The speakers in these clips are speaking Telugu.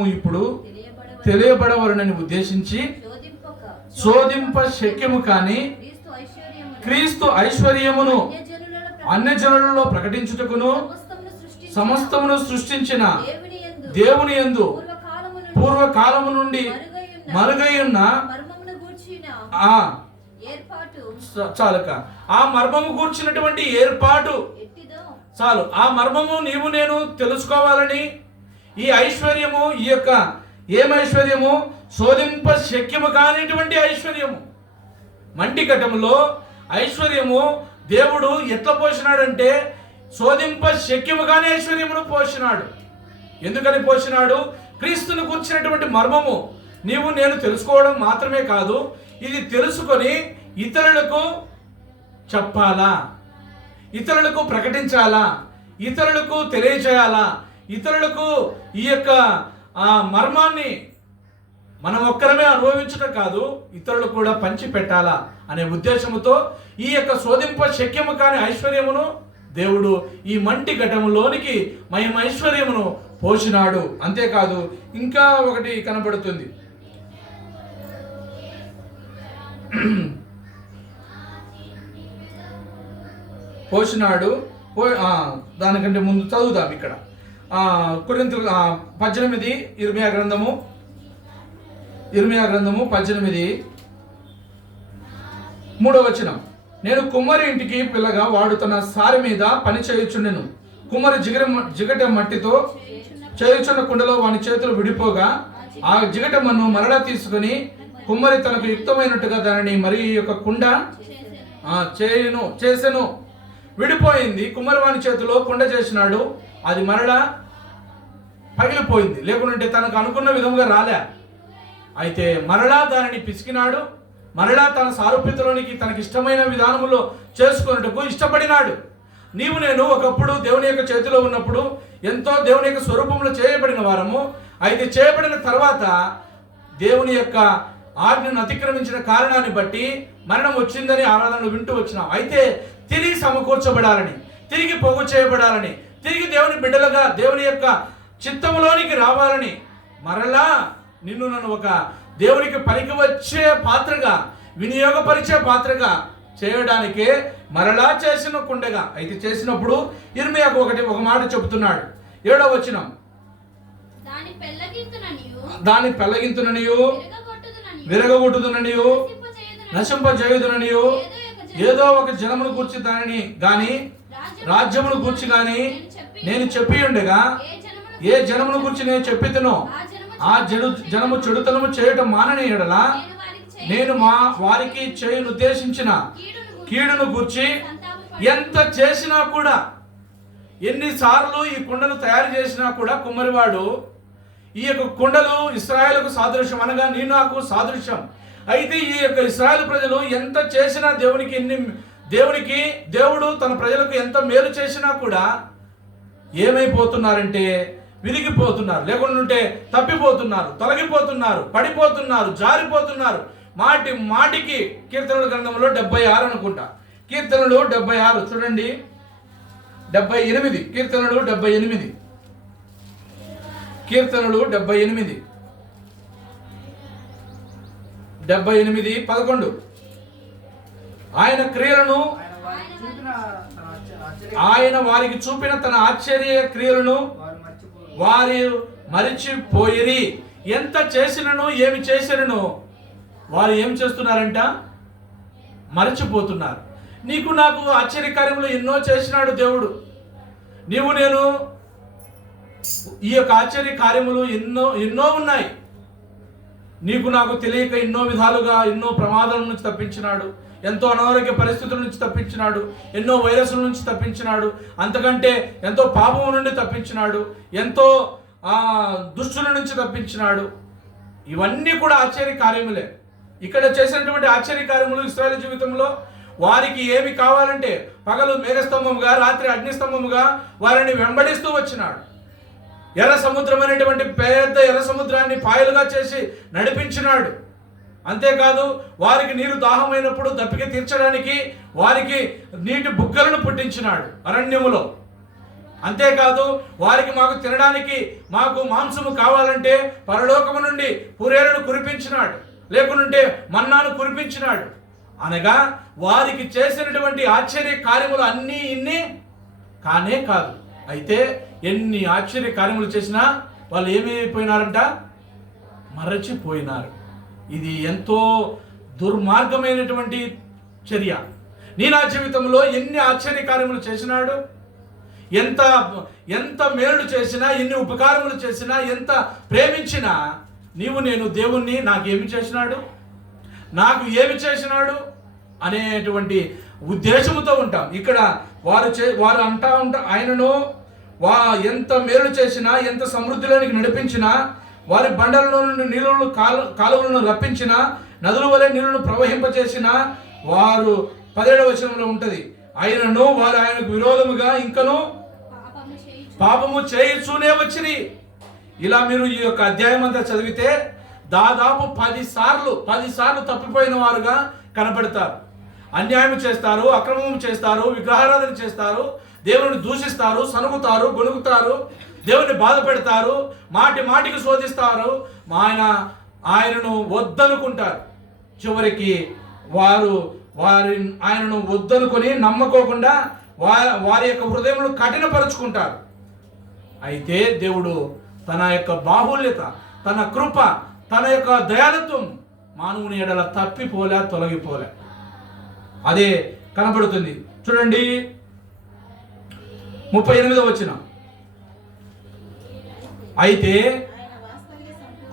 జ్ఞానము ఇప్పుడు తెలియబడవలనని ఉద్దేశించి శోధింప శక్యము కాని క్రీస్తు ఐశ్వర్యమును అన్యజనులలో ప్రకటించుటకును సమస్తమును సృష్టించిన దేవుని యందు పూర్వకాలము నుండి మరుగై ఉన్న చాలుక ఆ మర్మము కూర్చున్నటువంటి ఏర్పాటు చాలు. ఆ మర్మము నీవు నేను తెలుసుకోవాలని ఈ ఐశ్వర్యము, ఈ యొక్క ఏమైశ్వర్యము, శోధింప శక్యము కానిటువంటి ఐశ్వర్యము, మంటి ఘటములో ఐశ్వర్యము దేవుడు ఎట్లా పోసినాడంటే శోధింప శక్యము కాని ఐశ్వర్యమును పోసినాడు. ఎందుకని పోసినాడు? క్రీస్తుని కూర్చున్నటువంటి మర్మము నీవు నేను తెలుసుకోవడం మాత్రమే కాదు, ఇది తెలుసుకొని ఇతరులకు చెప్పాలా, ఇతరులకు ప్రకటించాలా, ఇతరులకు తెలియచేయాలా, ఇతరులకు ఈ యొక్క మర్మాన్ని మనం ఒక్కరమే అనుభవించడం కాదు, ఇతరులకు కూడా పంచి పెట్టాలా అనే ఉద్దేశంతో ఈ యొక్క శోధింప శక్యము కాని ఐశ్వర్యమును దేవుడు ఈ మంటి ఘటములోనికి మయం ఐశ్వర్యమును పోసినాడు. అంతేకాదు ఇంకా ఒకటి కనబడుతుంది. పోసినాడు. దానికంటే ముందు చదువుదాం ఇక్కడ కొరింథీయుల 18 ఇర్మియా గ్రంథము 18 3వ వచనం. నేను కుమ్మరి ఇంటికి పిల్లగా వాడు తన సారి మీద పని చేయుచుండెను. కుమ్మరి జిగట మట్టితో చేయుచున్న కుండలో వాని చేతులు విడిపోగా ఆ జిగట మన్ను మరలా తీసుకుని కుమ్మరి తనకు యుక్తమైనట్టుగా దానిని మరి యొక్క కుండ చేసెను. విడిపోయింది. కుమ్మరి వాని చేతిలో కుండ చేసినాడు, అది మరలా పగిలిపోయింది, లేకుంటే తనకు అనుకున్న విధంగా రాలే. అయితే మరలా దానిని పిసికినాడు, మరలా తన సారూప్యతలోనికి తనకి ఇష్టమైన విధానములో చేసుకున్నట్టుకు ఇష్టపడినాడు. నీవు నేను ఒకప్పుడు దేవుని యొక్క చేతిలో ఉన్నప్పుడు ఎంతో దేవుని యొక్క స్వరూపంలో చేయబడిన వారము. అయితే చేయబడిన తర్వాత దేవుని యొక్క ఆజ్ఞను అతిక్రమించిన కారణాన్ని బట్టి మరణం వచ్చిందని ఆరాధనలు వింటూ వచ్చినాం. అయితే తిరిగి సమకూర్చబడాలని, తిరిగి పోగు చేయబడాలని, తిరిగి దేవుని బిడ్డలుగా దేవుని యొక్క చిత్తములోనికి రావాలని మరలా నిన్ను నన్ను ఒక దేవునికి పనికి వచ్చే పాత్రగా, వినియోగపరిచే పాత్రగా చేయడానికే మరలా చేసిన కుండగా. అయితే చేసినప్పుడు ఇర్మియాకు ఒక మాట చెబుతున్నాడు. 7వ వచనం. దాని పెళ్ళగింతుననియు విరగొట్టుదుననియు నశింపజేయుదుననియు ఏదో ఒక జనమును గూర్చి దానిని గాని రాజ్యమును గూర్చి గాని నేను చెప్పి ఉండగా ఏ జనమును గురించి నేను చెప్పితునో ఆ జనము చెడుతనము చేయటం మానని ఎడల నేను వారికి చేయను ఉద్దేశించిన కీడును గూర్చి ఎంత చేసినా కూడా, ఎన్నిసార్లు ఈ కుండను తయారు చేసినా కూడా కుమ్మరివాడు ఈ యొక్క కుండలు ఇశ్రాయేలుకు సాదృశ్యం, అనగా నీ నాకు సాదృశ్యం. అయితే ఈ యొక్క ఇశ్రాయేలు ప్రజలు ఎంత చేసినా దేవుడు తన ప్రజలకు ఎంత మేలు చేసినా కూడా ఏమైపోతున్నారంటే విరిగిపోతున్నారు, లేకుంటే తప్పిపోతున్నారు, తొలగిపోతున్నారు, పడిపోతున్నారు, జారిపోతున్నారు. మాటికి కీర్తనల గ్రంథంలో 76 అనుకుంటా, కీర్తనలు 76 చూడండి, 78 కీర్తనలు 78 11. ఆయన క్రియలను, ఆయన వారికి చూపిన తన ఆశ్చర్య క్రియలను వారు మరిచిపోయిరి. ఎంత చేసినను ఏమి చేసినను వారు ఏం చేస్తున్నారంట? మరచిపోతున్నారు. నీకు నాకు ఆశ్చర్యకార్యములు ఎన్నో చేసినాడు దేవుడు. నీవు నేను ఈ యొక్క ఆశ్చర్య కార్యములు ఎన్నో ఉన్నాయి. నీకు నాకు తెలియక ఎన్నో విధాలుగా ఎన్నో ప్రమాదాల నుంచి తప్పించినాడు, ఎంతో అనారోగ్య పరిస్థితుల నుంచి తప్పించినాడు, ఎన్నో వైరస్ల నుంచి తప్పించినాడు, అంతకంటే ఎంతో పాపము నుండి తప్పించినాడు, ఎంతో దుష్టుల నుంచి తప్పించినాడు. ఇవన్నీ కూడా ఆశ్చర్య కార్యములే. ఇక్కడ చేసినటువంటి ఆశ్చర్య కార్యములు ఇశ్రాయేలు జీవితంలో వారికి ఏమి కావాలంటే పగలు మేఘస్తంభముగా, రాత్రి అగ్నిస్తంభముగా వారిని వెంబడిస్తూ వచ్చినాడు. ఎర్ర సముద్రం అనేటువంటి పెద్ద ఎర్ర సముద్రాన్ని పాయలుగా చేసి నడిపించినాడు. అంతేకాదు వారికి నీరు దాహమైనప్పుడు దప్పిక తీర్చడానికి వారికి నీటి బుగ్గలను పుట్టించినాడు అరణ్యములో. అంతేకాదు వారికి మాకు తినడానికి మాకు మాంసము కావాలంటే పరలోకము నుండి పూరేలను కురిపించినాడు, లేకుంటే మన్నాను కురిపించినాడు. అనగా వారికి చేసినటువంటి ఆశ్చర్య కార్యములు అన్నీ ఇన్ని కానే కాదు. అయితే ఎన్ని ఆశ్చర్య కార్యములు చేసినా వాళ్ళు ఏమైపోయినారంట? మరచిపోయినారు. ఇది ఎంతో దుర్మార్గమైనటువంటి చర్య. నీ నా జీవితంలో ఎన్ని ఆశ్చర్య కార్యములు చేసినాడు, ఎంత ఎంత మేలు చేసినా, ఎన్ని ఉపకారములు చేసినా, ఎంత ప్రేమించినా నేను దేవుణ్ణి నాకేమి చేసినాడు, నాకు ఏమి చేసినాడు అనేటువంటి ఉద్దేశంతో ఉంటాం. ఇక్కడ వారు అంటా ఆయనను ఎంత మేలు చేసినా, ఎంత సమృద్ధిలోనికి నడిపించినా, వారి బండలలో నుండి నీళ్ళను కాలువలను రప్పించిన, నదుల వలె నీళ్లను ప్రవహింపచేసిన వారు 17వ వచనంలో ఉంటది. ఆయనను వారు ఆయనకు విరోధముగా ఇంకను పాపము చేయుచూనే వచ్చిరి. ఇలా మీరు ఈ యొక్క అధ్యాయం అంతా చదివితే దాదాపు 10 సార్లు తప్పిపోయిన వారుగా కనపడతారు. అన్యాయం చేస్తారు, అక్రమం చేస్తారు, విగ్రహారాధన చేస్తారు, దేవుని దూషిస్తారు, సనుగుతారు, గొనుగుతారు, దేవుని బాధ పెడతారు, మాటికి శోధిస్తారు, ఆయనను వద్దనుకుంటారు. చివరికి ఆయనను వద్దనుకొని నమ్మకోకుండా వారి యొక్క హృదయమును కఠినపరుచుకుంటారు. అయితే దేవుడు తన యొక్క బాహుల్యత, తన కృప, తన యొక్క దయాళత్వం మానవుని ఎడల తప్పిపోలే, తొలగిపోలే. అదే కనబడుతుంది. చూడండి 38వ వచనం. అయితే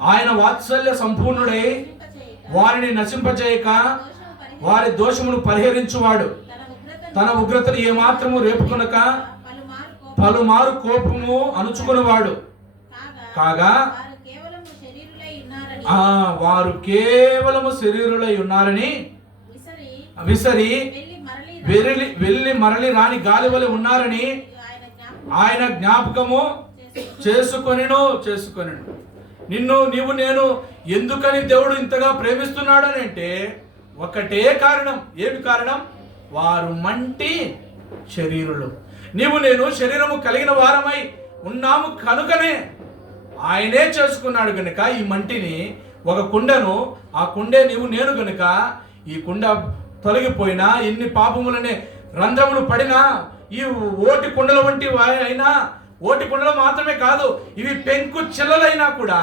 ఆయన వాత్సల్య సంపూర్ణుడై వారిని నశింపచేయక వారి దోషమును పరిహరించువాడు, తన ఉగ్రతను ఏమాత్రము రేపుకొనక పలుమారు కోపము అణుచుకునేవాడు కాగా వారు కేవలము శరీరులై ఉన్నారని విసరి వెళ్ళి మరలి రాని గాలి వలె ఉన్నారని ఆయన జ్ఞాపకము చేసుకొనిను. నేను ఎందుకని దేవుడు ఇంతగా ప్రేమిస్తున్నాడు అని అంటే ఒకటే కారణం. ఏమి కారణం? వారు మంటి శరీరులు. నేను శరీరము కలిగిన వారమై ఉన్నాము కనుకనే ఆయనే చేసుకున్నాడు గనుక ఈ మంటిని, ఒక కుండను, ఆ కుండే నేను గనుక ఈ కుండ తొలగిపోయినా, ఎన్ని పాపములనే రంధ్రములు పడినా, ఈ ఓటి కుండల వంటి అయినా, ఓటి కుండలు మాత్రమే కాదు, ఇవి పెంకు చిల్లలైనా కూడా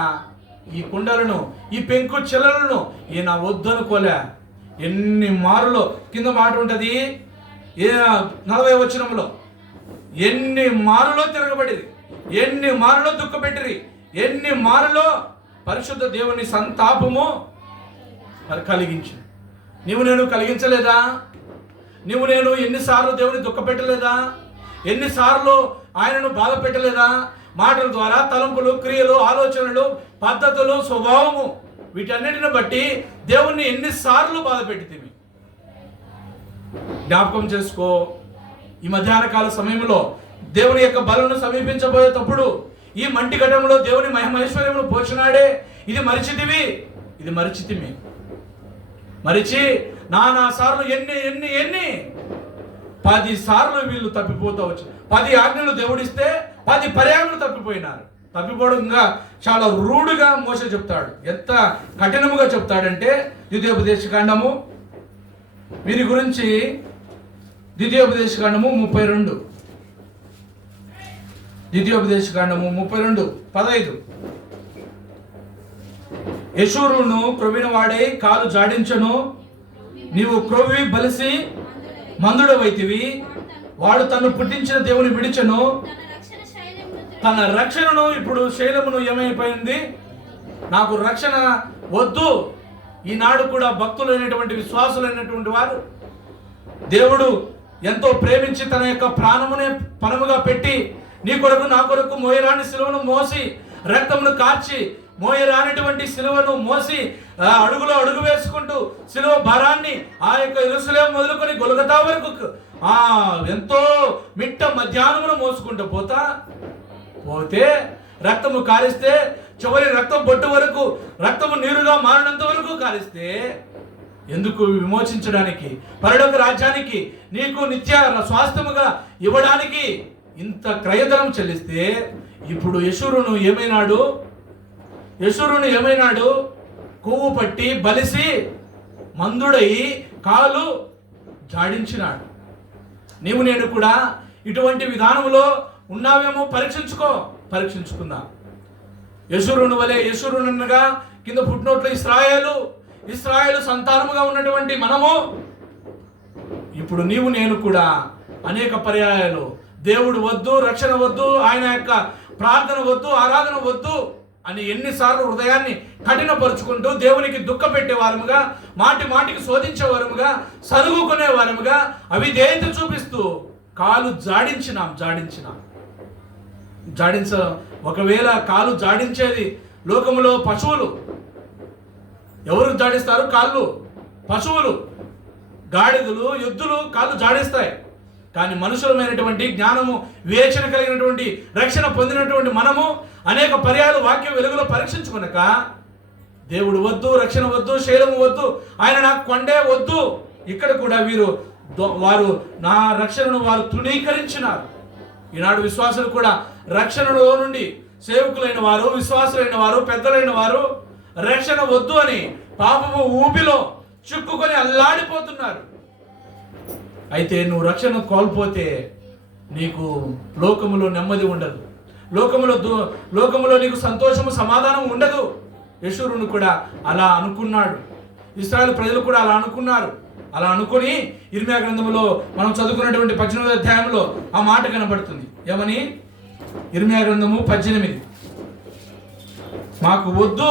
ఈ పెంకు చిల్లలను ఈయన వద్దనుకోలే. ఎన్ని మారులో కింద మాట ఉంటుంది 40వ వచనంలో, ఎన్ని మారులో తిరగబడిరి, ఎన్ని మారులో దుఃఖపెట్టిరి, ఎన్ని మారులో పరిశుద్ధ దేవుని సంతాపము కలిగించి. నేను కలిగించలేదా? నేను ఎన్నిసార్లు దేవుని దుఃఖపెట్టలేదా? ఎన్నిసార్లు ఆయనను బాధ పెట్టలేదా? మాటల ద్వారా, తలంపులు, క్రియలు, ఆలోచనలు, పద్ధతులు, స్వభావము, వీటన్నిటిని బట్టి దేవుణ్ణి ఎన్నిసార్లు బాధ పెట్టితివి. జ్ఞాపకం చేసుకో. ఈ మధ్యాహ్న కాల సమయంలో దేవుని యొక్క బలను సమీపించబోయేటప్పుడు ఈ మంటి ఘటంలో దేవుని మహిమైశ్వర్యమును పోషినాడే. ఇది మరిచితిమి. మరిచి నానా సార్లు ఎన్ని 10 సార్లు వీళ్ళు తప్పిపోతూ వచ్చి 10 ఆజ్ఞలు దేవుడిస్తే 10 పర్యాయములు తప్పిపోయినారు. తప్పిపోవడంగా చాలా రూడుగా మోసే చెప్తాడు. ఎంత కఠినముగా చెప్తాడంటే ద్వితీయోపదేశకాండము, వీరి గురించి ద్వితీయోపదేశకాండము 32, ద్వితీయోపదేశకాండము 32:15. యెషూరును క్రొవ్విన వాడై కాలు జాడించను, నీవు క్రొవ్వి బలిసి మందుడవైతివి. వాడు తను పుట్టించిన దేవుని విడిచెను, తన రక్షణను. ఇప్పుడు శైలమును ఏమైపోయింది? నాకు రక్షణ వద్దు. ఈనాడు కూడా భక్తులైనటువంటి, విశ్వాసులైనటువంటి వారు దేవుడు ఎంతో ప్రేమించి తన యొక్క ప్రాణమునే పణముగా పెట్టి నీ కొరకు నా కొరకు మోయరాని సిలువను మోసి, రక్తమును కార్చి మోయరానటువంటి సిలువను మోసి అడుగులో అడుగు వేసుకుంటూ సిలువ భారాన్ని ఆ యొక్క యెరూషలేము మొదలుకొని గొల్గొతా వరకు ఎంతో మిట్ట మధ్యాహ్నమును మోసుకుంటూ పోతే రక్తము కారిస్తే, చివరి రక్తం బొట్టు వరకు రక్తము నీరుగా మారినంత వరకు కారిస్తే, ఎందుకు? విమోచించడానికి, పరలోక రాజ్యానికి నీకు నిత్య స్వాస్థ్యముగా ఇవ్వడానికి ఇంత క్రయధనం చెల్లిస్తే ఇప్పుడు యెషూరును ఏమైనాడు? కొవ్వు పట్టి బలిసి మందుడై కాలు జాడించినాడు. నీవు నేను కూడా ఇటువంటి విధానంలో ఉన్నావేమో పరీక్షించుకుందా. యెషూరునగా కింద ఫుట్నోట్లో ఇశ్రాయేలు సంతానముగా ఉన్నటువంటి మనము ఇప్పుడు నీవు నేను కూడా అనేక పర్యాయాలు దేవుడు వద్దు, రక్షణ వద్దు, ఆయన యొక్క ప్రార్థన వద్దు, ఆరాధన వద్దు అని ఎన్నిసార్లు హృదయాన్ని కఠినపరుచుకుంటూ దేవునికి దుఃఖ పెట్టేవారముగా, మాటికి శోధించేవారముగా, సరుగుకునేవారముగా, అవిధేయత చూపిస్తూ కాలు జాడించ ఒకవేళ కాలు జాడించేది లోకములో పశువులు. ఎవరు జాడిస్తారు? కాళ్ళు. పశువులు, గాడిదలు, ఎద్దులు కాళ్ళు జాడిస్తాయి. కానీ మనుషులమైనటువంటి జ్ఞానము, వివేచన కలిగినటువంటి, రక్షణ పొందినటువంటి మనము అనేక పర్యాలు వాక్యం వెలుగులో పరీక్షించుకునక దేవుడు వద్దు, రక్షణ వద్దు, శైలము వద్దు, ఆయన నాకు కొండే వద్దు. ఇక్కడ కూడా వారు నా రక్షణను వారు తృణీకరించినారు. ఈనాడు విశ్వాసులు కూడా రక్షణలో నుండి సేవకులైన వారు, విశ్వాసులైన వారు, పెద్దలైన వారు రక్షణ వద్దు అని పాపము ఊబిలో చిక్కుకొని అల్లాడిపోతున్నారు. అయితే నువ్వు రక్షణ కోల్పోతే నీకు లోకములో నెమ్మది ఉండదు, లోకములో నీకు సంతోషము, సమాధానం ఉండదు. యెషూరును కూడా అలా అనుకున్నాడు. ఇశ్రాయేలు ప్రజలు కూడా అలా అనుకున్నారు. అలా అనుకుని ఇర్మియా గ్రంథంలో మనం చదువుకున్నటువంటి 18వ అధ్యాయంలో ఆ మాట కనబడుతుంది. ఏమని? ఇర్మియా గ్రంథము 18 మాకు వద్దు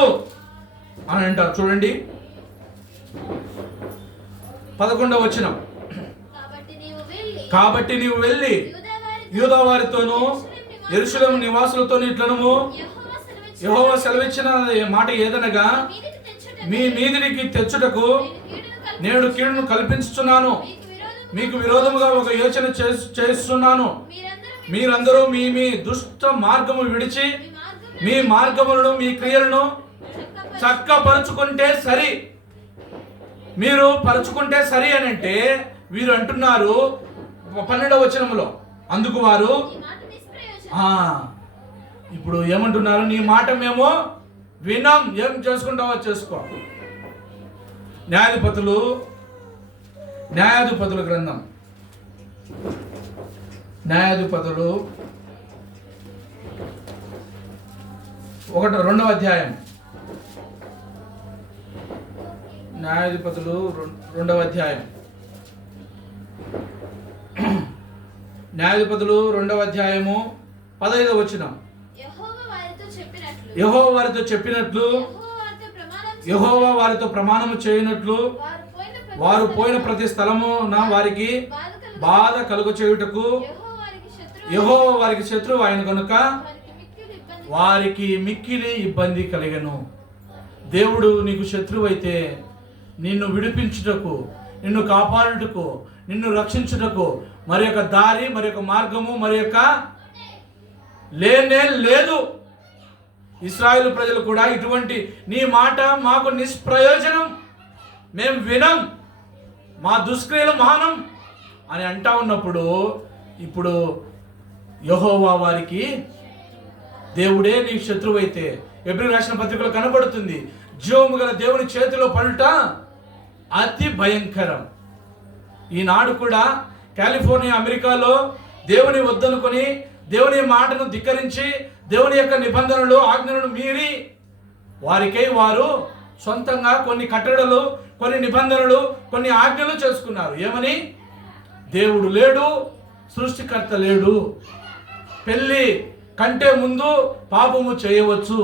అని అంటారు. చూడండి 11వ వచనం. కాబట్టి నీవు వెళ్ళి యూదా వారితోనూ యెరూషలేము నివాసులతోనూ ఇట్లనము యెహోవా సెలవిచ్చిన మాట ఏదనగా, మీ మీదికి తెచ్చుటకు నేను కీడును కల్పించుచున్నాను, మీకు విరోధముగా ఒక యోచన చేస్తున్నాను. మీరందరూ మీ దుష్ట మార్గము విడిచి మీ మార్గములను, మీ క్రియలను చక్కపరుచుకుంటే సరి. మీరు పరుచుకుంటే సరి అని అంటే వీరు అంటున్నారు 12వ వచనములో. అందుకు వారు ఇప్పుడు ఏమంటున్నారు? నీ మాట మేము వినం, ఏం చేసుకుంటావో చేసుకో. న్యాయాధిపతుల గ్రంథం, న్యాయాధిపతులు 2వ అధ్యాయం. న్యాయాధిపతులు 2వ అధ్యాయం. న్యాయాధిపతులు 2వ అధ్యాయము 15వ వచనం. యెహోవా వారితో చెప్పినట్లు, యెహోవా వారితో ప్రమాణము చేయనట్లు, వారు పోయిన ప్రతి స్థలమున వారికి బాధ కలుగ చేయుటకు యెహోవా వారికి శత్రువు ఆయన కనుక వారికి మిక్కిలి ఇబ్బంది కలిగెను. దేవుడు నీకు శత్రువు అయితే నిన్ను విడిపించుటకు, నిన్ను కాపాడుటకు, నిన్ను రక్షించుటకు మరి యొక్క దారి, మరి యొక్క మార్గము, మరి యొక్క లేనే లేదు. ఇశ్రాయేలు ప్రజలు కూడా ఇటువంటి నీ మాట మాకు నిష్ప్రయోజనం, మేము వినం, మా దుష్క్రియలు మానం అని అంటా ఉన్నప్పుడు ఇప్పుడు యెహోవా వారికి దేవుడే నీ శత్రువు అయితే ఎబ్రీ రాసిన పత్రికలో కనబడుతుంది. జీవము గల దేవుని చేతిలో పడుట అతి భయంకరం. ఈనాడు కూడా కాలిఫోర్నియా, అమెరికాలో దేవుని వద్దనుకొని, దేవుని మాటను ధిక్కరించి, దేవుని యొక్క నిబంధనలు, ఆజ్ఞలను మీరి వారికై వారు సొంతంగా కొన్ని కట్టడలు, కొన్ని నిబంధనలు, కొన్ని ఆజ్ఞలు చేసుకున్నారు. ఏమని? దేవుడు లేడు, సృష్టికర్త లేడు, పెళ్ళి కంటే ముందు పాపము చేయవచ్చు,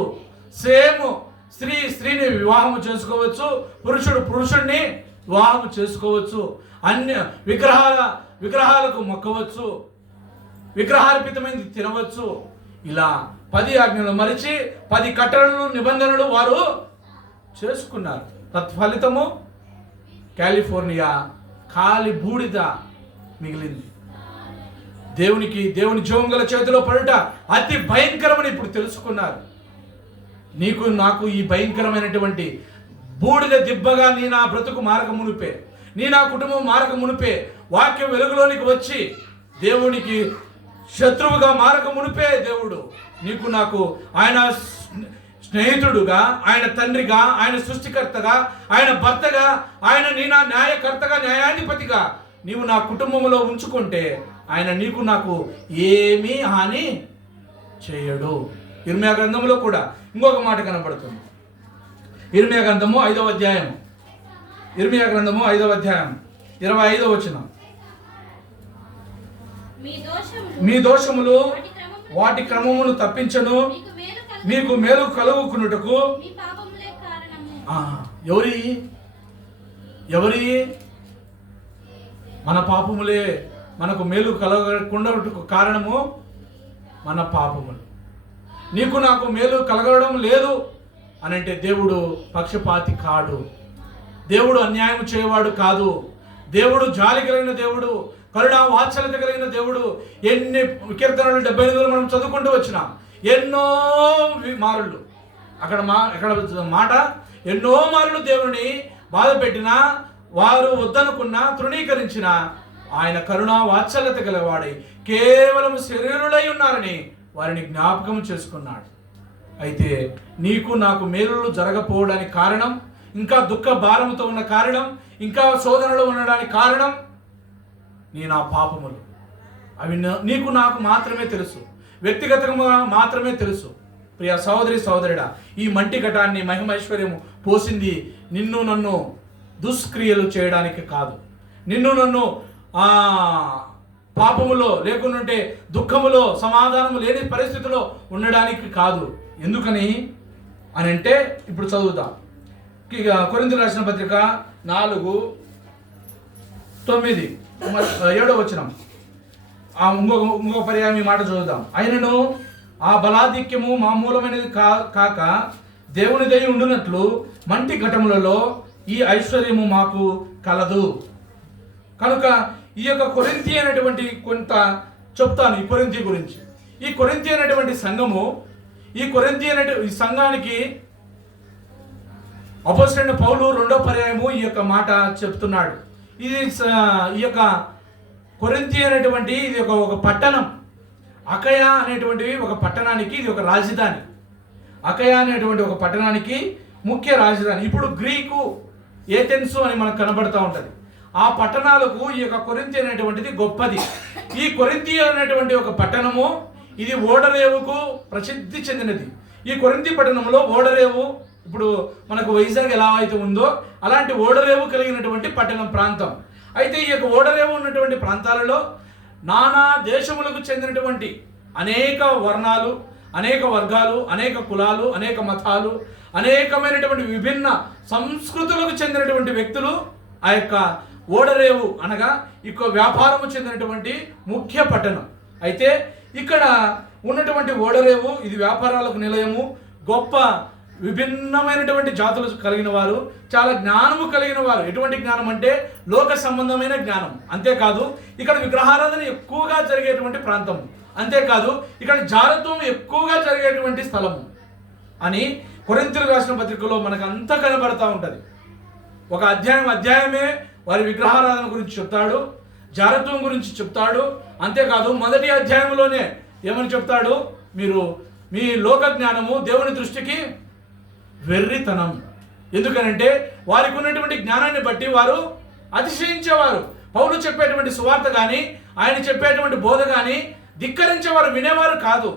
సేమ్ స్త్రీని వివాహము చేసుకోవచ్చు, పురుషుడు పురుషుడిని వివాహము చేసుకోవచ్చు, అన్య విగ్రహాలకు మొక్కవచ్చు, విగ్రహార్పితమైనది తినవచ్చు. ఇలా 10 ఆజ్ఞలు మరిచి 10 కట్టడలు, నిబంధనలు వారు చేసుకున్నారు. తత్ఫలితము కాలిఫోర్నియా ఖాళీ బూడిద మిగిలింది. దేవుని జీవం గల చేతిలో పడుట అతి భయంకరమని ఇప్పుడు తెలుసుకున్నారు. నీకు నాకు ఈ భయంకరమైనటువంటి బూడిద దిబ్బగా నీ నా బ్రతుకు మారక మునిపే, నీ నా కుటుంబం మారక మునిపే వాక్యం వెలుగులోనికి వచ్చి దేవునికి శత్రువుగా మారక మునిపే దేవుడు నీకు నాకు ఆయన స్నేహితుడుగా, ఆయన తండ్రిగా, ఆయన సృష్టికర్తగా, ఆయన భర్తగా, ఆయన నీ నా న్యాయకర్తగా, న్యాయాధిపతిగా నీవు నా కుటుంబంలో ఉంచుకుంటే ఆయన నీకు నాకు ఏమీ హాని చేయడు. ఇర్మియా గ్రంథంలో కూడా ఇంకొక మాట కనబడుతుంది. ఇర్మియా గ్రంథము 5వ అధ్యాయం, ఇర్మియా గ్రంథము 5వ అధ్యాయం 25వ వచనం. మీ దోషములు వాటి క్రమమును తప్పించను, మీకు మేలు కలుగుకున్నటకు. ఎవరి మన పాపములే మనకు మేలు కలగకుండా కారణము మన పాపములు. నీకు నాకు మేలు కలగడం లేదు అని అంటే దేవుడు పక్షపాతి కాడు, దేవుడు అన్యాయం చేయవాడు కాదు, దేవుడు జాలి కలిగిన దేవుడు, కరుణా వాత్సల్యత కలిగిన దేవుడు. ఎన్ని కీర్తనలు 78 మనం చదువుకుంటూ వచ్చినాం. ఎన్నో మారులు అక్కడ మాట ఎన్నో మారులు దేవుని బాధ పెట్టినా, వారు వద్దనుకున్నా, తృణీకరించిన ఆయన కరుణా వాత్సల్యత గలవాడై కేవలం శరీరులై ఉన్నారని వారిని జ్ఞాపకం చేసుకున్నాడు. అయితే నీకు నాకు మేలులు జరగపోవడానికి కారణం, ఇంకా దుఃఖ భారంతో ఉన్న కారణం, ఇంకా శోధనలో ఉండడానికి కారణం నా పాపములు. అవి నీకు నాకు మాత్రమే తెలుసు, వ్యక్తిగతంగా మాత్రమే తెలుసు. ప్రియ సహోదరి సహోదరుడా, ఈ మంటి ఘటాన్ని మహిమైశ్వర్యము పోసింది నిన్ను నన్ను దుష్క్రియలు చేయడానికి కాదు, నిన్ను నన్ను పాపములో లేకుంటే దుఃఖములో సమాధానము లేని పరిస్థితిలో ఉండడానికి కాదు. ఎందుకని అని అంటే ఇప్పుడు చదువుతాం. కొరింథీయులకు రాసిన పత్రిక 4:9-7 వచనం. ఇంకొక పర్యాయం ఈ మాట చదువుదాం. అయినను ఆ బలాధిక్యము మామూలమైనది కాక దేవునిదై ఉండునట్లు మంటి ఘటములలో ఈ ఐశ్వర్యము మాకు కలదు. కనుక ఈ యొక్క కొరింథీ అనేటువంటి కొంత చెప్తాను ఈ కొరింథీ గురించి. ఈ కొరింథీ అనేటువంటి సంఘము, ఈ కొరింథీ అనే ఈ సంఘానికి అపోస్తలుడైన పౌలు 2వ పర్యాయము ఈ యొక్క మాట చెప్తున్నాడు. ఇది ఈ యొక్క కొరింథీ అనేటువంటి ఇది ఒక పట్టణం. అకయ అనేటువంటివి ఒక పట్టణానికి ఇది ఒక రాజధాని. అకయ అనేటువంటి ఒక పట్టణానికి ముఖ్య రాజధాని. ఇప్పుడు గ్రీకు ఏథెన్సు అని మనకు కనబడుతూ ఉంటుంది. ఆ పట్టణాలకు ఈ యొక్క కొరింథీ అనేటువంటిది గొప్పది. ఈ కొరింథీ అనేటువంటి ఒక పట్టణము ఇది ఓడరేవుకు ప్రసిద్ధి చెందినది. ఈ కొరింథీ పట్టణంలో ఓడరేవు, ఇప్పుడు మనకు వైజాగ్ ఎలా అయితే ఉందో అలాంటి ఓడరేవు కలిగినటువంటి పట్టణం ప్రాంతం. అయితే ఈ యొక్క ఓడరేవు ఉన్నటువంటి ప్రాంతాలలో నానా దేశములకు చెందినటువంటి అనేక వర్ణాలు, అనేక వర్గాలు, అనేక కులాలు, అనేక మతాలు, అనేకమైనటువంటి విభిన్న సంస్కృతులకు చెందినటువంటి వ్యక్తులు ఆ యొక్క ఓడరేవు అనగా ఇక వ్యాపారము చెందినటువంటి ముఖ్య పట్టణం. అయితే ఇక్కడ ఉన్నటువంటి ఓడరేవు ఇది వ్యాపారాలకు నిలయము. గొప్ప విభిన్నమైనటువంటి జాతులు కలిగిన వారు, చాలా జ్ఞానము కలిగిన వారు. ఎటువంటి జ్ఞానం అంటే లోక సంబంధమైన జ్ఞానం. అంతేకాదు ఇక్కడ విగ్రహారాధన ఎక్కువగా జరిగేటువంటి ప్రాంతం. అంతేకాదు ఇక్కడ జారత్వం ఎక్కువగా జరిగేటువంటి స్థలము అని కొరింథీయులకు రాసిన పత్రికలో మనకు అంతా కనబడతా ఉంటుంది. ఒక అధ్యాయమే వారి విగ్రహారాధన గురించి చెప్తాడు, జారత్వం గురించి చెప్తాడు. అంతేకాదు మొదటి అధ్యాయంలోనే ఏమని చెప్తాడు, మీరు మీ లోక జ్ఞానము దేవుని దృష్టికి వెర్రితనం. ఎందుకనంటే వారికి ఉన్నటువంటి జ్ఞానాన్ని బట్టి వారు అతిశయించేవారు. పౌలు చెప్పేటువంటి సువార్త కానీ ఆయన చెప్పేటువంటి బోధ కానీ ధిక్కరించేవారు, వినేవారు కాదు.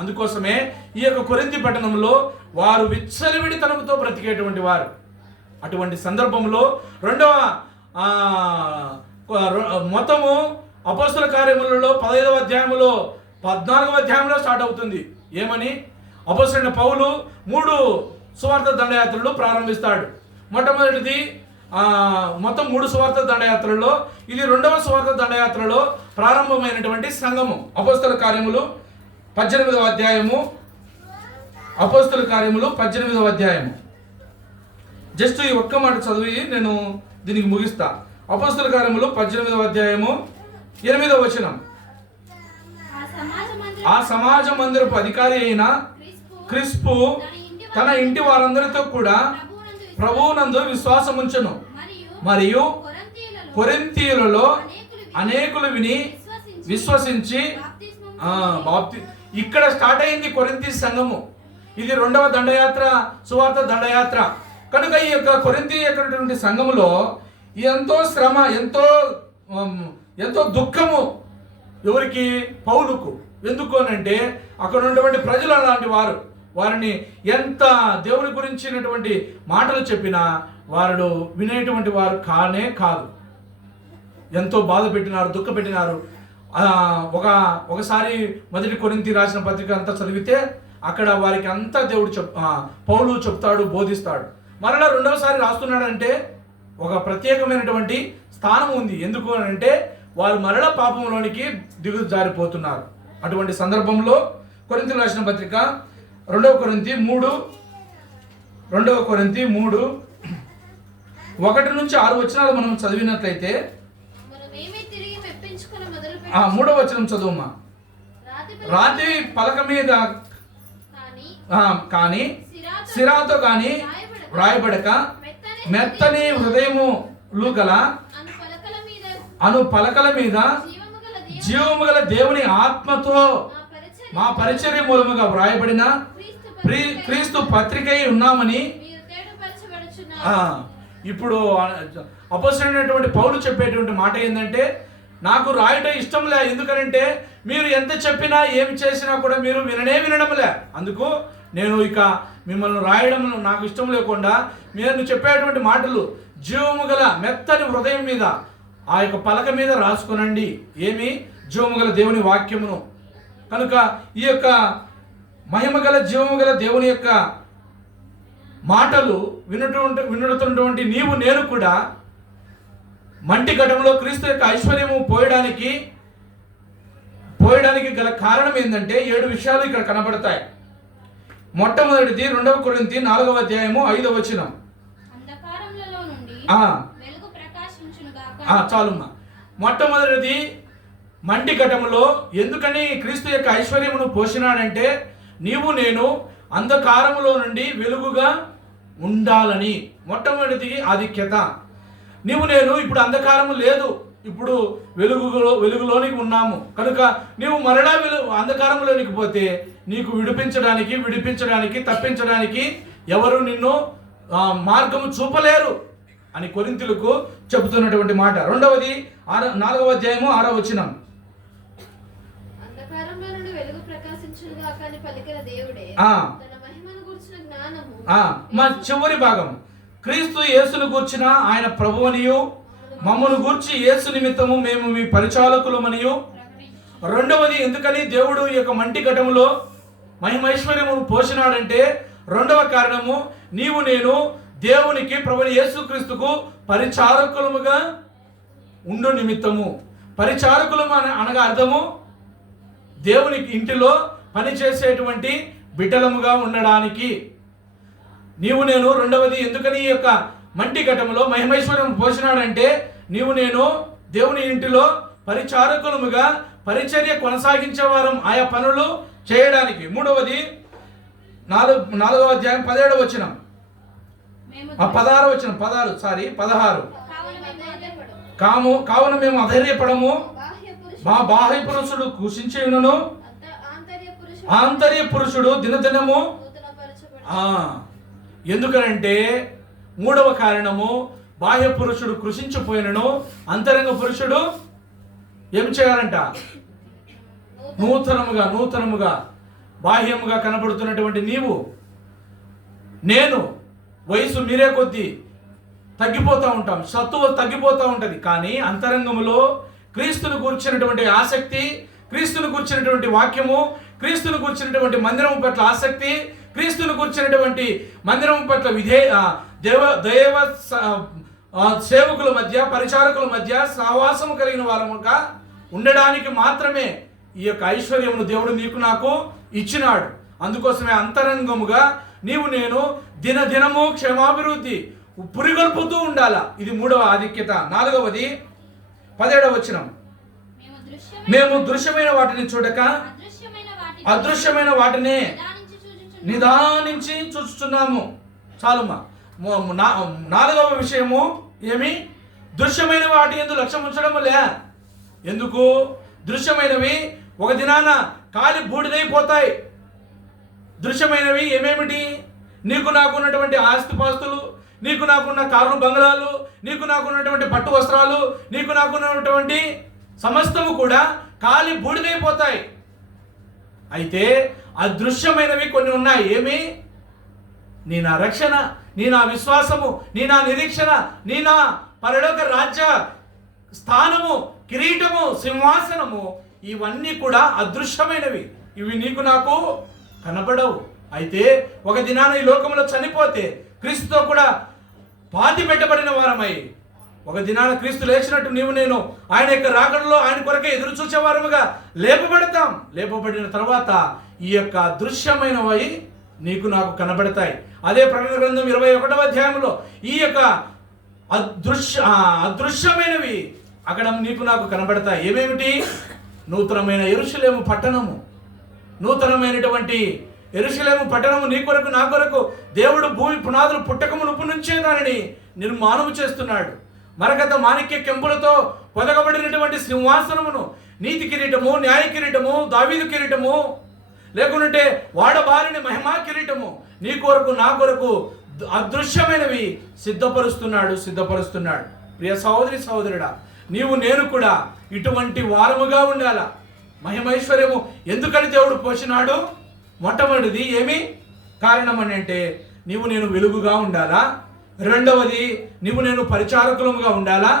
అందుకోసమే ఈ యొక్క కొరింథీ పట్టణంలో వారు విచ్చలవిడితనంతో బ్రతికేటువంటి వారు. అటువంటి సందర్భంలో మొత్తము అపోస్తల కార్యములలో 15వ అధ్యాయంలో 14వ అధ్యాయంలో స్టార్ట్ అవుతుంది. ఏమని అపోస్తలుడైన పౌలు 3 సువార్త దండయాత్రలు ప్రారంభిస్తాడు. మొట్టమొదటిది మొత్తం 3 సువార్త దండయాత్రల్లో ఇది 2వ సువార్త దండయాత్రలో ప్రారంభమైనటువంటి సంఘము. అపోస్తల కార్యములు 18వ అధ్యాయము, అపోస్తల కార్యములు 18వ అధ్యాయము. జస్ట్ ఈ ఒక్క మాట చదివి నేను దీనికి ముగిస్తా. అపోస్తల కార్యములు 18వ అధ్యాయము 8వ వచనం. ఆ సమాజ మందిరపు అధికారి అయిన క్రిస్పు తన ఇంటి వారందరితో కూడా ప్రభువునందు విశ్వాసముంచెను. మరియు కొరింథీయులలో అనేకులు విని విశ్వసించి బాప్తి ఇక్కడ స్టార్ట్ అయింది కొరింథీ సంఘము. ఇది 2వ దండయాత్ర, సువార్త దండయాత్ర. కనుక ఈ యొక్క కొరింథీ యొక్క సంఘములో ఎంతో శ్రమ, ఎంతో దుఃఖము. ఎవరికి? పౌలుకు. ఎందుకు అనంటే అక్కడ ఉన్నటువంటి ప్రజలు అలాంటి వారిని ఎంత దేవుని గురించినటువంటి మాటలు చెప్పినా వారు వినేటువంటి వారు కాదు. ఎంతో బాధ పెట్టినారు, దుఃఖ పెట్టినారు. ఒకసారి మొదటి కొరింథీ రాసిన పత్రిక అంతా చదివితే అక్కడ వారికి అంతా దేవుడు పౌలు చెప్తాడు, బోధిస్తాడు. మరలా 2వసారి రాస్తున్నాడంటే ఒక ప్రత్యేకమైనటువంటి స్థానం ఉంది. ఎందుకు అంటే వారు మరలా పాపంలోనికి దిగజారిపోతున్నారు. అటువంటి సందర్భంలో కొరింథీయులకు రాసిన పత్రిక 2వ కొరింథీ 3:1-6 వచనాలు మనం చదివినట్లయితే 3వ వచనం చదువుమా. రాతి పలక మీద కానీ సిరాతో కానీ వ్రాయబడక మెత్తని హృదయములు గల అను పలకల మీద జీవము గల దేవుని ఆత్మతో మా పరిచర్య మూలముగా వ్రాయబడిన క్రీస్తు పత్రికై ఉన్నామని. ఇప్పుడు అపోస్తలుడైనటువంటి పౌలు చెప్పేటువంటి మాట ఏంటంటే, నాకు రాయటం ఇష్టం లే. ఎందుకనంటే మీరు ఎంత చెప్పినా ఏమి చేసినా కూడా మీరు వినడంలే. అందుకు నేను ఇక మిమ్మల్ని రాయడం నాకు ఇష్టం లేకుండా మీరు చెప్పేటువంటి మాటలు జీవము గల మెత్తని హృదయం మీద, ఆ యొక్క పలక మీద రాసుకునండి. ఏమి? జీవము గల దేవుని వాక్యమును. కనుక ఈ యొక్క మహిమ గల జీవము గల దేవుని యొక్క మాటలు వినుతున్నటువంటి నీవు నేను కూడా మంటి ఘటంలో క్రీస్తు యొక్క ఐశ్వర్యము పోయడానికి గల కారణం ఏంటంటే 7 విషయాలు ఇక్కడ కనబడతాయి. మొట్టమొదటిది 2వ కొరింథీ 4వ అధ్యాయము 5వ వచనం. చాలుమ్మా. మొట్టమొదటిది మంటి ఘటములో ఎందుకని క్రీస్తు యొక్క ఐశ్వర్యమును పోసినాడంటే నీవు నేను అంధకారములో నుండి వెలుగుగా ఉండాలని. మొట్టమొదటిది ఆధిక్యత. నీవు నేను ఇప్పుడు అంధకారము లేదు, ఇప్పుడు వెలుగులోనికి ఉన్నాము. కనుక నీవు మరలా అంధకారంలోనికి పోతే నీకు విడిపించడానికి తప్పించడానికి ఎవరు నిన్ను మార్గము చూపలేరు అని కొరింథీయులకు చెబుతున్నటువంటి మాట. 2వది 4వ అధ్యాయము 6వ వచనం. మా చివరి భాగం క్రీస్తు యేసును గూర్చిన ఆయన ప్రభువనియు మమ్మను గూర్చి యేసు నిమిత్తము మేము మీ పరిచారకులమనియు. 2వది ఎందుకని దేవుడు ఈ యొక్క మంటి ఘటములో మహిమైశ్వర్యమును పోసినాడంటే 2వ కారణము నీవు నేను దేవునికి ప్రభువైన యేసుక్రీస్తుకు పరిచారకులముగా ఉండు నిమిత్తము. పరిచారకులము అనగా అర్థము దేవునికి ఇంటిలో పనిచేసేటువంటి బిడ్డలముగా ఉండడానికి. నీవు నేను 2వది ఎందుకని ఈ యొక్క మంటి ఘటములో మహిమైశ్వర్యం పోసినాడంటే నీవు నేను దేవుని ఇంటిలో పరిచారకులముగా పరిచర్య కొనసాగించేవారం ఆయా పనులు చేయడానికి. 3వది 4వ అధ్యాయం 17వ వచనం, 16వ వచనం, 16 కావున మేము అధైర్యపడము, మా బాహ్య పురుషుడు కృషించేయును, ఆంతర్య పురుషుడు దినదినము. ఎందుకనంటే 3వ కారణము బాహ్య పురుషుడు కృషించిపోయినను, అంతరంగ పురుషుడు ఏం చేయాలంట? నూతనముగా బాహ్యముగా కనబడుతున్నటువంటి నీవు నేను వయసు మీరే కొద్దీ తగ్గిపోతూ ఉంటాం, సత్తువ తగ్గిపోతూ ఉంటుంది. కానీ అంతరంగములో క్రీస్తును కూర్చున్నటువంటి ఆసక్తి, క్రీస్తును కూర్చున్నటువంటి వాక్యము, క్రీస్తును కూర్చున్నటువంటి మందిరము పట్ల ఆసక్తి, క్రీస్తును కూర్చున్నటువంటి మందిరము పట్ల దైవ సేవకుల మధ్య పరిచారకుల మధ్య సహవాసము కలిగిన వారముగా ఉండడానికి మాత్రమే ఈ యొక్క ఐశ్వర్యమును దేవుడు నీకు నాకు ఇచ్చినాడు. అందుకోసమే అంతరంగముగా నీవు నేను దినదినము క్షేమాభివృద్ధి పురిగొల్పుతూ ఉండాల. ఇది 3వ ఆధిక్యత. 4వది 17వ వచనం, మేము దృశ్యమైన వాటిని చూడక అదృశ్యమైన వాటిని నిదానించి చూస్తున్నాము. చాలుమా. 4వ విషయము ఏమి? దృశ్యమైన వాటి యందు లక్ష్యం ఉంచడం లే. ఎందుకు? దృశ్యమైనవి ఒక దినాన కాలి బూడిదైపోతాయి. దృశ్యమైనవి ఏమేమిటి? నీకు నాకున్నటువంటి ఆస్తిపాస్తులు, నీకు నాకున్న కార్లు బంగ్లాలు, నీకు నాకున్నటువంటి పట్టు వస్త్రాలు, నీకు నాకున్నటువంటి సమస్తము కూడా కాలి బూడిదైపోతాయి. అయితే అదృశ్యమైనవి కొన్ని ఉన్నాయి. ఏమి? నీ నా రక్షణ, నీ నా విశ్వాసము, నీ నా నిరీక్షణ, నీ నా పరలోక రాజ్య స్థానము, కిరీటము, సింహాసనము, ఇవన్నీ కూడా అదృశ్యమైనవి. ఇవి నీకు నాకు కనబడవు. అయితే ఒక దినాన ఈ లోకంలో చనిపోతే క్రీస్తుతో కూడా పాతి పెట్టబడిన వారమై ఒక దినాన క్రీస్తు లేచినట్టు నీవు నేను ఆయన యొక్క రాకడలో ఆయన కొరకే ఎదురు చూసేవారముగా లేపబడతాం. లేపబడిన తర్వాత ఈ యొక్క దృశ్యమైనవి నీకు నాకు కనబడతాయి. అదే ప్రకటన గ్రంథం 21వ అధ్యాయంలో ఈ యొక్క అదృశ్యమైనవి అక్కడ నీకు నాకు కనబడతాయి. ఏమేమిటి? నూతనమైన యెరూషలేము పట్టణము, నూతనమైనటువంటి యెరూషలేము పట్టణము నీ కొరకు నా కొరకు దేవుడు భూమి పునాదులు పుట్టకమునుపు నుంచే దానిని నిర్మాణము చేస్తున్నాడు. మరకత మాణిక్య కెంపులతో పొదగబడినటువంటి సింహాసనమును, నీతి కిరీటము, న్యాయ కిరీటము, దావీదు కిరీటము, లేకుంటే వాడబారిని మహిమా కిరీటము నీ కొరకు నా కొరకు అదృశ్యమైనవి సిద్ధపరుస్తున్నాడు. ప్రియ సహోదరి సహోదరుడా, నీవు నేను కూడా ఇటువంటి వారముగా ఉండాలా. మహిమైశ్వర్యము ఎందుకని దేవుడు పోసినాడు? మొట్టమొదటిది ఏమి కారణం అని అంటే నీవు నేను వెలుగుగా ఉండాలా. రెండవది నీవు నేను పరిచారకులముగా ఉండాలా.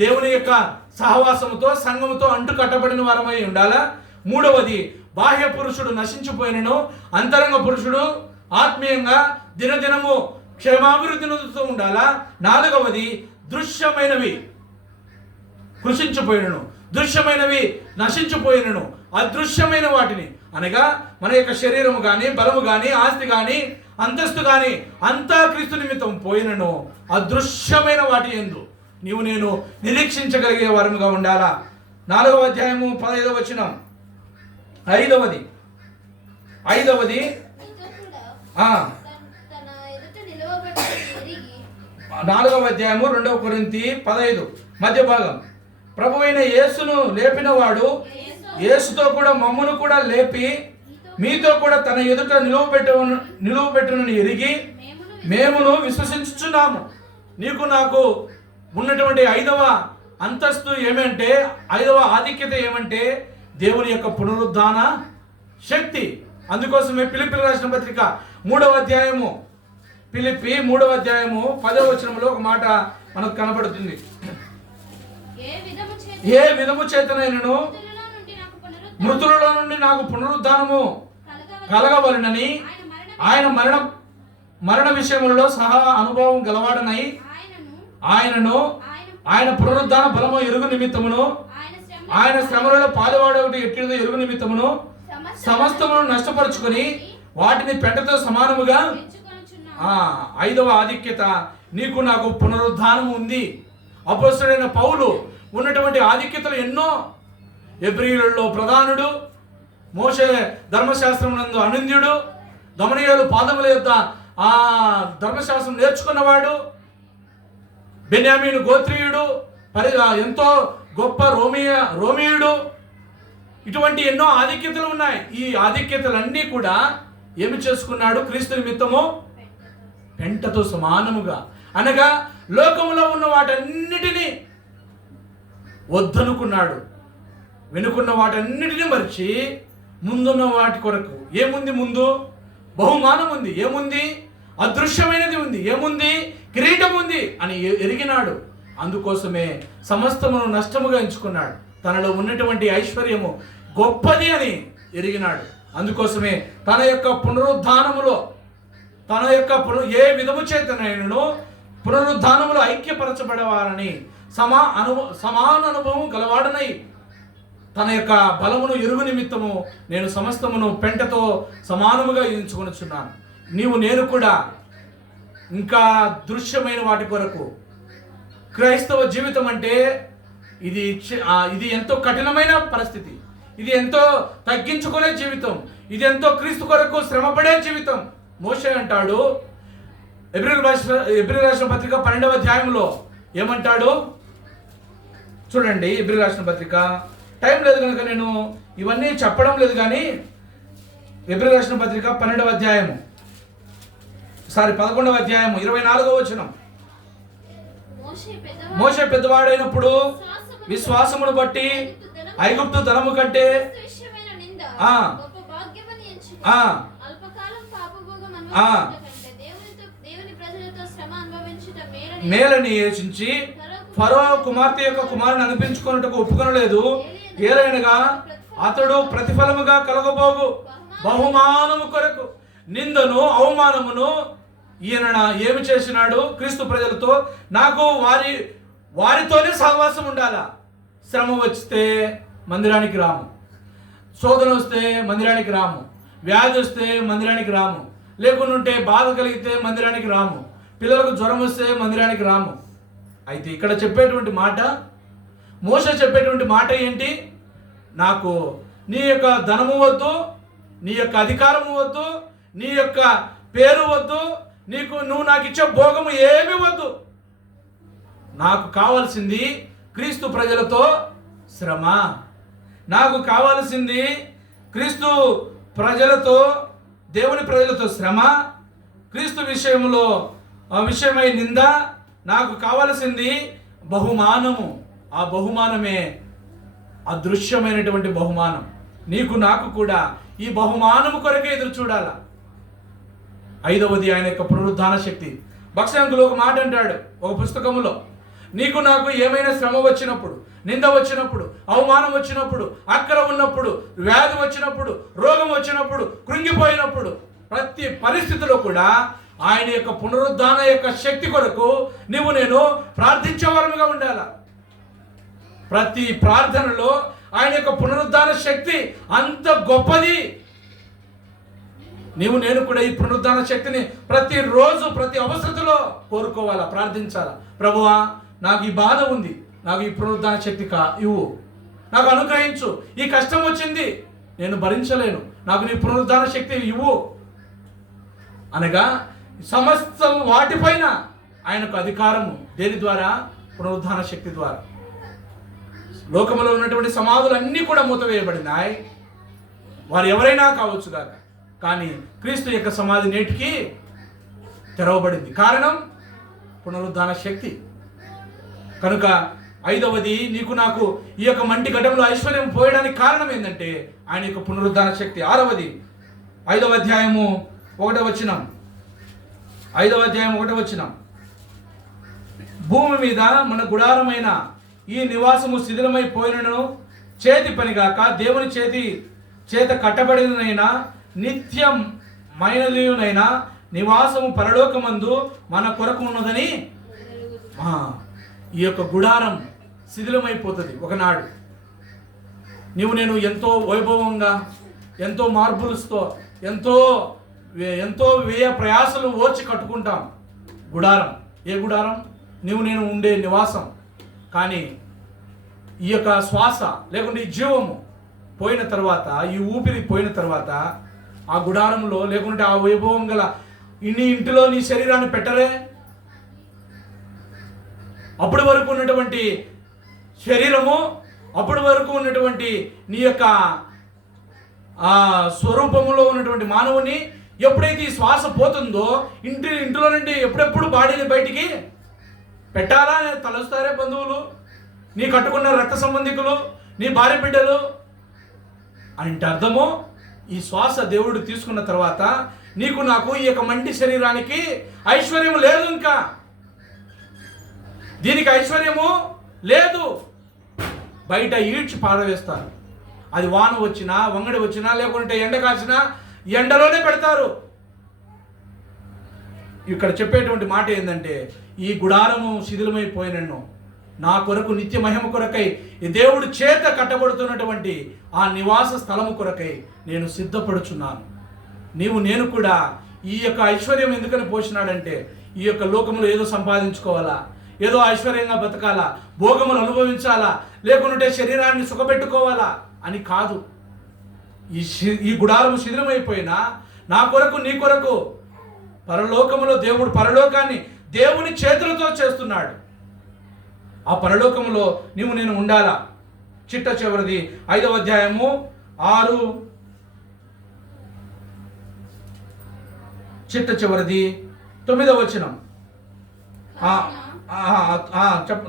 దేవుని యొక్క సహవాసముతో సంఘముతో అంటు కట్టబడిన వారమై ఉండాలా. మూడవది బాహ్య పురుషుడు నశించిపోయినను అంతరంగ పురుషుడు ఆత్మీయంగా దినదినము క్షేమాభివృద్ధి నొందుతూ ఉండాలా. నాలుగవది దృశ్యమైనవి కృషించిపోయినను, దృశ్యమైనవి నశించిపోయినను, అదృశ్యమైన వాటిని అనగా మన యొక్క శరీరము కానీ, బలము కానీ, ఆస్తి కానీ, అంతస్తు కానీ అంతా క్రీస్తు నిమిత్తం పోయినను అదృశ్యమైన వాటి యందు నీవు నేను నిరీక్షించగలిగే వారముగా ఉండాలా. 4వ అధ్యాయము 15వ వచనం. ఐదవది 4వ అధ్యాయము 2వ కొరింథీ 15 మధ్య భాగం. ప్రభువైన యేసును లేపినవాడు యేసుతో కూడా మమ్మను కూడా లేపి మీతో కూడా తన ఎదుట నిలువబెట్టునని ఎరిగి మేమును విశ్వసించుచున్నాము. నీకు నాకు ఉన్నటువంటి 5వ అంతస్తు ఏమంటే, 5వ ఆధిక్యత ఏమంటే దేవుని యొక్క పునరుద్ధాన శక్తి. అందుకోసమే ఫిలిప్పీయులకు రాసిన పత్రిక 3వ అధ్యాయము, ఫిలిప్పీ 3వ అధ్యాయము 10వ వచనంలో ఒక మాట మనకు కనబడుతుంది. ఏ విధము చేతనైనను మృతులలో నుండి నాకు పునరుద్ధానము కలగవలెనని ఆయన మరణ విషయములలో సహా అనుభవం గలవాడనై ఆయన పునరుద్ధాన బలము ఎరుగు నిమిత్తమును ఆయన శ్రమలలో పాలువాడొకటి ఎట్టిదో ఎరుగు నిమిత్తమును సమస్తమును నష్టపరుచుకొని వాటిని పెంటతో సమానముగా 5వ ఆధిక్యత నీకు నాకు పునరుద్ధానము ఉంది. అపోస్తలుడైన పౌలు ఉన్నటువంటి ఆధిక్యతలు ఎన్నో. ఎబ్రీయులలో ప్రధానుడు, మోషే ధర్మశాస్త్రమునందు అనింద్యుడు, గమనీయులు పాదముల యొక్క ధర్మశాస్త్రం నేర్చుకున్నవాడు, బెన్యామీను గోత్రీయుడు, ఎంతో గొప్ప రోమీయుడు, ఇటువంటి ఎన్నో ఆధిక్యతలు ఉన్నాయి. ఈ ఆధిక్యతలన్నీ కూడా ఏమి చేసుకున్నాడు? క్రీస్తు నిమిత్తము పెంటతో సమానముగా, అనగా లోకములో ఉన్న వాటన్నిటినీ వద్దనుకున్నాడు. వెనుకున్న వాటన్నిటినీ మర్చి ముందున్న వాటి కొరకు ఏముంది? ముందు బహుమానం ఉంది. ఏముంది? అదృశ్యమైనది ఉంది. ఏముంది? కిరీటం ఉంది అని ఎరిగినాడు. అందుకోసమే సమస్తమును నష్టముగా ఎంచుకున్నాడు. తనలో ఉన్నటువంటి ఐశ్వర్యము గొప్పది అని ఎరిగినాడు. అందుకోసమే తన యొక్క పునరుద్ధానములో ఏ విధము చేతనైనను పునరుద్ధానములో ఐక్యపరచబడవాలని సమాన అనుభవం గలవాడనై తన యొక్క బలమును ఎరుగు నిమిత్తము నేను సమస్తమును పెంటతో సమానముగా ఎంచుకొనుచున్నాను. నేను కూడా ఇంకా దృశ్యమైన వాటి కొరకు. క్రైస్తవ జీవితం అంటే ఇది ఎంతో కఠినమైన పరిస్థితి. ఇది ఎంతో తగ్గించుకునే జీవితం. ఇది ఎంతో క్రీస్తు కొరకు శ్రమపడే జీవితం. మోషే అంటాడు ఎబ్రీ రాసిన పత్రిక 12వ అధ్యాయంలో ఏమంటాడు చూడండి. ఎబ్రీ రాసిన పత్రిక టైం లేదు కనుక నేను ఇవన్నీ చెప్పడం లేదు. కానీ ఎబ్రీ రాసిన పత్రిక 11వ అధ్యాయము 24వ వచనం. మోషే పెద్దవాడైనప్పుడు విశ్వాసమును బట్టి ఐగుప్తు ధనము కంటే మేలని యోచించి ఫరో కుమార్తె యొక్క కుమారుని అనిపించుకున్నట్టుకు ఒప్పుకొనలేదు. ఏలైనగా అతడు ప్రతిఫలముగా కలగబోగు బహుమానము కొరకు నిందను అవమానమును ఈయన ఏమి చేసినాడు? క్రీస్తు ప్రజలతో నాకు వారితోనే సహవాసం ఉండాలా. శ్రమ వస్తే మందిరానికి రాము, శోధన వస్తే మందిరానికి రాము, వ్యాధి వస్తే మందిరానికి రాము, లేకుంటే బాధ కలిగితే మందిరానికి రాము, పిల్లలకు జ్వరం వస్తే మందిరానికి రాము. అయితే ఇక్కడ చెప్పేటువంటి మాట, మోషే చెప్పేటువంటి మాట ఏంటి? నాకు నీ యొక్క ధనము వద్దు, నీ యొక్క అధికారము వద్దు, నీ యొక్క పేరు వద్దు, నువ్వు నాకు ఇచ్చే భోగము ఏమి వద్దు. నాకు కావాల్సింది క్రీస్తు ప్రజలతో శ్రమ. నాకు కావాల్సింది క్రీస్తు ప్రజలతో, దేవుని ప్రజలతో శ్రమ, క్రీస్తు విషయమై నింద. నాకు కావలసింది బహుమానము. ఆ బహుమానమే అదృశ్యమైనటువంటి బహుమానం. నీకు నాకు కూడా ఈ బహుమానము కొరకే ఎదురు చూడాల. 5వది ఆయన యొక్క పునరుద్ధాన శక్తి. భక్ష్యంకులు ఒక మాట అంటాడు ఒక పుస్తకములో, నీకు నాకు ఏమైనా శ్రమ వచ్చినప్పుడు, నింద వచ్చినప్పుడు, అవమానం వచ్చినప్పుడు, అక్కర ఉన్నప్పుడు, వ్యాధి వచ్చినప్పుడు, రోగం వచ్చినప్పుడు, కృంగిపోయినప్పుడు, ప్రతి పరిస్థితిలో కూడా ఆయన యొక్క పునరుద్ధాన యొక్క శక్తి కొరకు నేను ప్రార్థించేవారముగా ఉండాల. ప్రతి ప్రార్థనలో ఆయన యొక్క పునరుద్ధాన శక్తి అంత గొప్పది. నేను కూడా ఈ పునరుద్ధాన శక్తిని ప్రతిరోజు ప్రతి అవసరతలో కోరుకోవాలా, ప్రార్థించాలా. ప్రభువా, నాకు ఈ బాధ ఉంది, నాకు ఈ పునరుద్ధాన శక్తి ఇవ్వు, నాకు అనుగ్రహించు. ఈ కష్టం వచ్చింది, నేను భరించలేను, నాకు నీ పునరుద్ధాన శక్తి ఇవ్వు అనగా సమస్త వాటిపైన ఆయనకు అధికారము. దేని ద్వారా? పునరుద్ధాన శక్తి ద్వారా. లోకంలో ఉన్నటువంటి సమాధులు అన్నీ కూడా మూతవేయబడినాయి. వారు ఎవరైనా కావచ్చు కాక, కానీ క్రీస్తు యొక్క సమాధి నేటికి తెరవబడింది. కారణం పునరుద్ధాన శక్తి. కనుక 5వది, నీకు నాకు ఈ యొక్క మంటి ఘటంలో ఐశ్వర్యం పోయడానికి కారణం ఏంటంటే ఆయన యొక్క పునరుద్ధాన శక్తి. 6వది 5వ అధ్యాయము 1వ వచనం. 5వ అధ్యాయం 1వ వచనం. భూమి మీద మన గుడారమైన ఈ నివాసము శిథిలమైపోయినను చేతి పనిగాక దేవుని చేత కట్టబడినైనా నిత్యమైనదినైనా నివాసము పరలోకమందు మన కొరకు ఉన్నదని. ఈ యొక్క గుడారం శిథిలమైపోతుంది ఒకనాడు. నేను ఎంతో వైభవంగా, ఎంతో మార్బుల్స్తో, ఎంతో వ్యయ ప్రయాసలు ఓర్చి కట్టుకుంటాం గుడారం. ఏ గుడారం? నేను ఉండే నివాసం. కానీ ఈ యొక్క శ్వాస లేకుంటే ఈ జీవము పోయిన తర్వాత, ఈ ఊపిరి పోయిన తర్వాత ఆ గుడారంలో లేకుంటే ఆ వైభవం గల నీ ఇంటిలో నీ శరీరాన్ని పెట్టలే. అప్పటి వరకు ఉన్నటువంటి శరీరము, అప్పటి వరకు ఉన్నటువంటి నీ యొక్క స్వరూపములో ఉన్నటువంటి మానవుని ఎప్పుడైతే ఈ శ్వాస పోతుందో ఇంటిలో నుండి ఎప్పుడెప్పుడు బాడీని బయటికి పెట్టాలా అని తలుస్తారే బంధువులు, నీ కట్టుకున్న రక్త సంబంధికులు, నీ భార్య బిడ్డలు. అంటే అర్థము, ఈ శ్వాస దేవుడు తీసుకున్న తర్వాత నీకు నాకు ఈ యొక్క మంటి శరీరానికి ఐశ్వర్యం లేదు. ఇంకా దీనికి ఐశ్వర్యము లేదు. బయట ఈడ్చి పారవేస్తారు. అది వాన వచ్చినా, వంగడి వచ్చినా, లేకుంటే ఎండ కాసినా ఎండలోనే పెడతారు. ఇక్కడ చెప్పేటువంటి మాట ఏంటంటే, ఈ గుడారము శిథిలమైపోయినను నా కొరకు నిత్య మహిమ కొరకై ఈ దేవుడు చేత కట్టబడుతున్నటువంటి ఆ నివాస స్థలము కొరకై నేను సిద్ధపడుచున్నాను. నేను కూడా ఈ యొక్క ఐశ్వర్యం ఎందుకని పోసినాడంటే, ఈ యొక్క లోకంలో ఏదో సంపాదించుకోవాలా, ఏదో ఐశ్వర్యంగా బతకాలా, భోగములు అనుభవించాలా, లేకుంటే శరీరాన్ని సుఖపెట్టుకోవాలా అని కాదు. ఈ గుడారము శిథిలమైపోయినా నా కొరకు, నీ కొరకు పరలోకములో దేవుడు పరలోకాన్ని దేవుని చేతులతో చేస్తున్నాడు. ఆ పరలోకములో నేను ఉండాలా. చిట్ట చివరిది 5వ అధ్యాయము 6 చిట్ట చివరిది 9వ వచనం.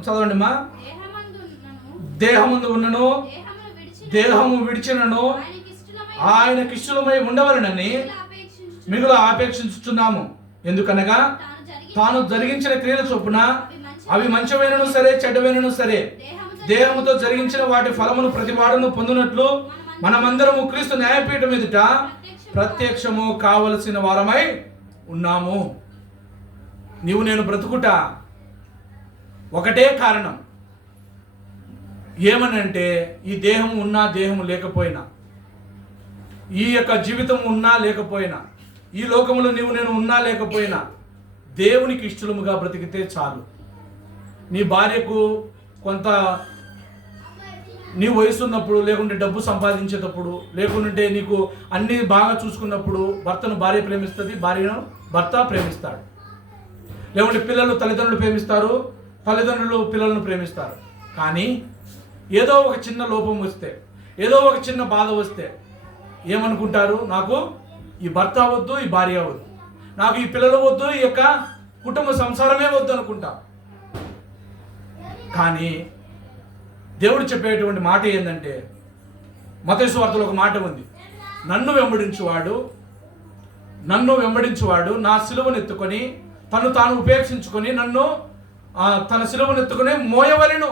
చదవండి మా. దేహమందు ఉన్నను దేహము విడిచినను ఆయనకిష్టమై ఉండవలనని మిగులు ఆపేక్షించుచున్నాము. ఎందుకనగా తాను జరిగించిన క్రియల చొప్పున అవి మంచివైనను సరే చెడ్డవైనను సరే దేహముతో జరిగించిన వాటి ఫలమును ప్రతివాడును పొందినట్లు మనమందరము క్రీస్తు న్యాయపీఠం ఎదుట ప్రత్యక్షము కావలసిన వారమై ఉన్నాము. నీవు నేను బ్రతుకుట ఒకటే కారణం. ఏమనంటే ఈ దేహం ఉన్నా దేహం లేకపోయినా, ఈ యొక్క జీవితం ఉన్నా లేకపోయినా, ఈ లోకములో నీవు నేను ఉన్నా లేకపోయినా దేవునికి ఇష్టముగా బ్రతికితే చాలు. నీ భార్యకు కొంత నీ వయసు ఉన్నప్పుడు, లేకుంటే డబ్బు సంపాదించేటప్పుడు, లేకుంటే నీకు అన్నీ బాగా చూసుకున్నప్పుడు భర్తను భార్య ప్రేమిస్తుంది, భార్యను భర్త ప్రేమిస్తాడు. లేకుంటే పిల్లలు తల్లిదండ్రులు ప్రేమిస్తారు, తల్లిదండ్రులు పిల్లలను ప్రేమిస్తారు. కానీ ఏదో ఒక చిన్న లోపం వస్తే, ఏదో ఒక చిన్న బాధ వస్తే ఏమనుకుంటారు? నాకు ఈ భర్త వద్దు, ఈ భార్య వద్దు, నాకు ఈ పిల్లలు వద్దు, ఈ యొక్క కుటుంబ సంసారమే వద్దు అనుకుంటా. కానీ దేవుడు చెప్పేటువంటి మాట ఏంటంటే, మత్తయి సువార్తలో ఒక మాట ఉంది, నన్ను వెంబడించువాడు నా సిలువను ఎత్తుకొని తను తాను ఉపేక్షించుకొని నన్ను తన సిలువను ఎత్తుకొని మోయవలెను.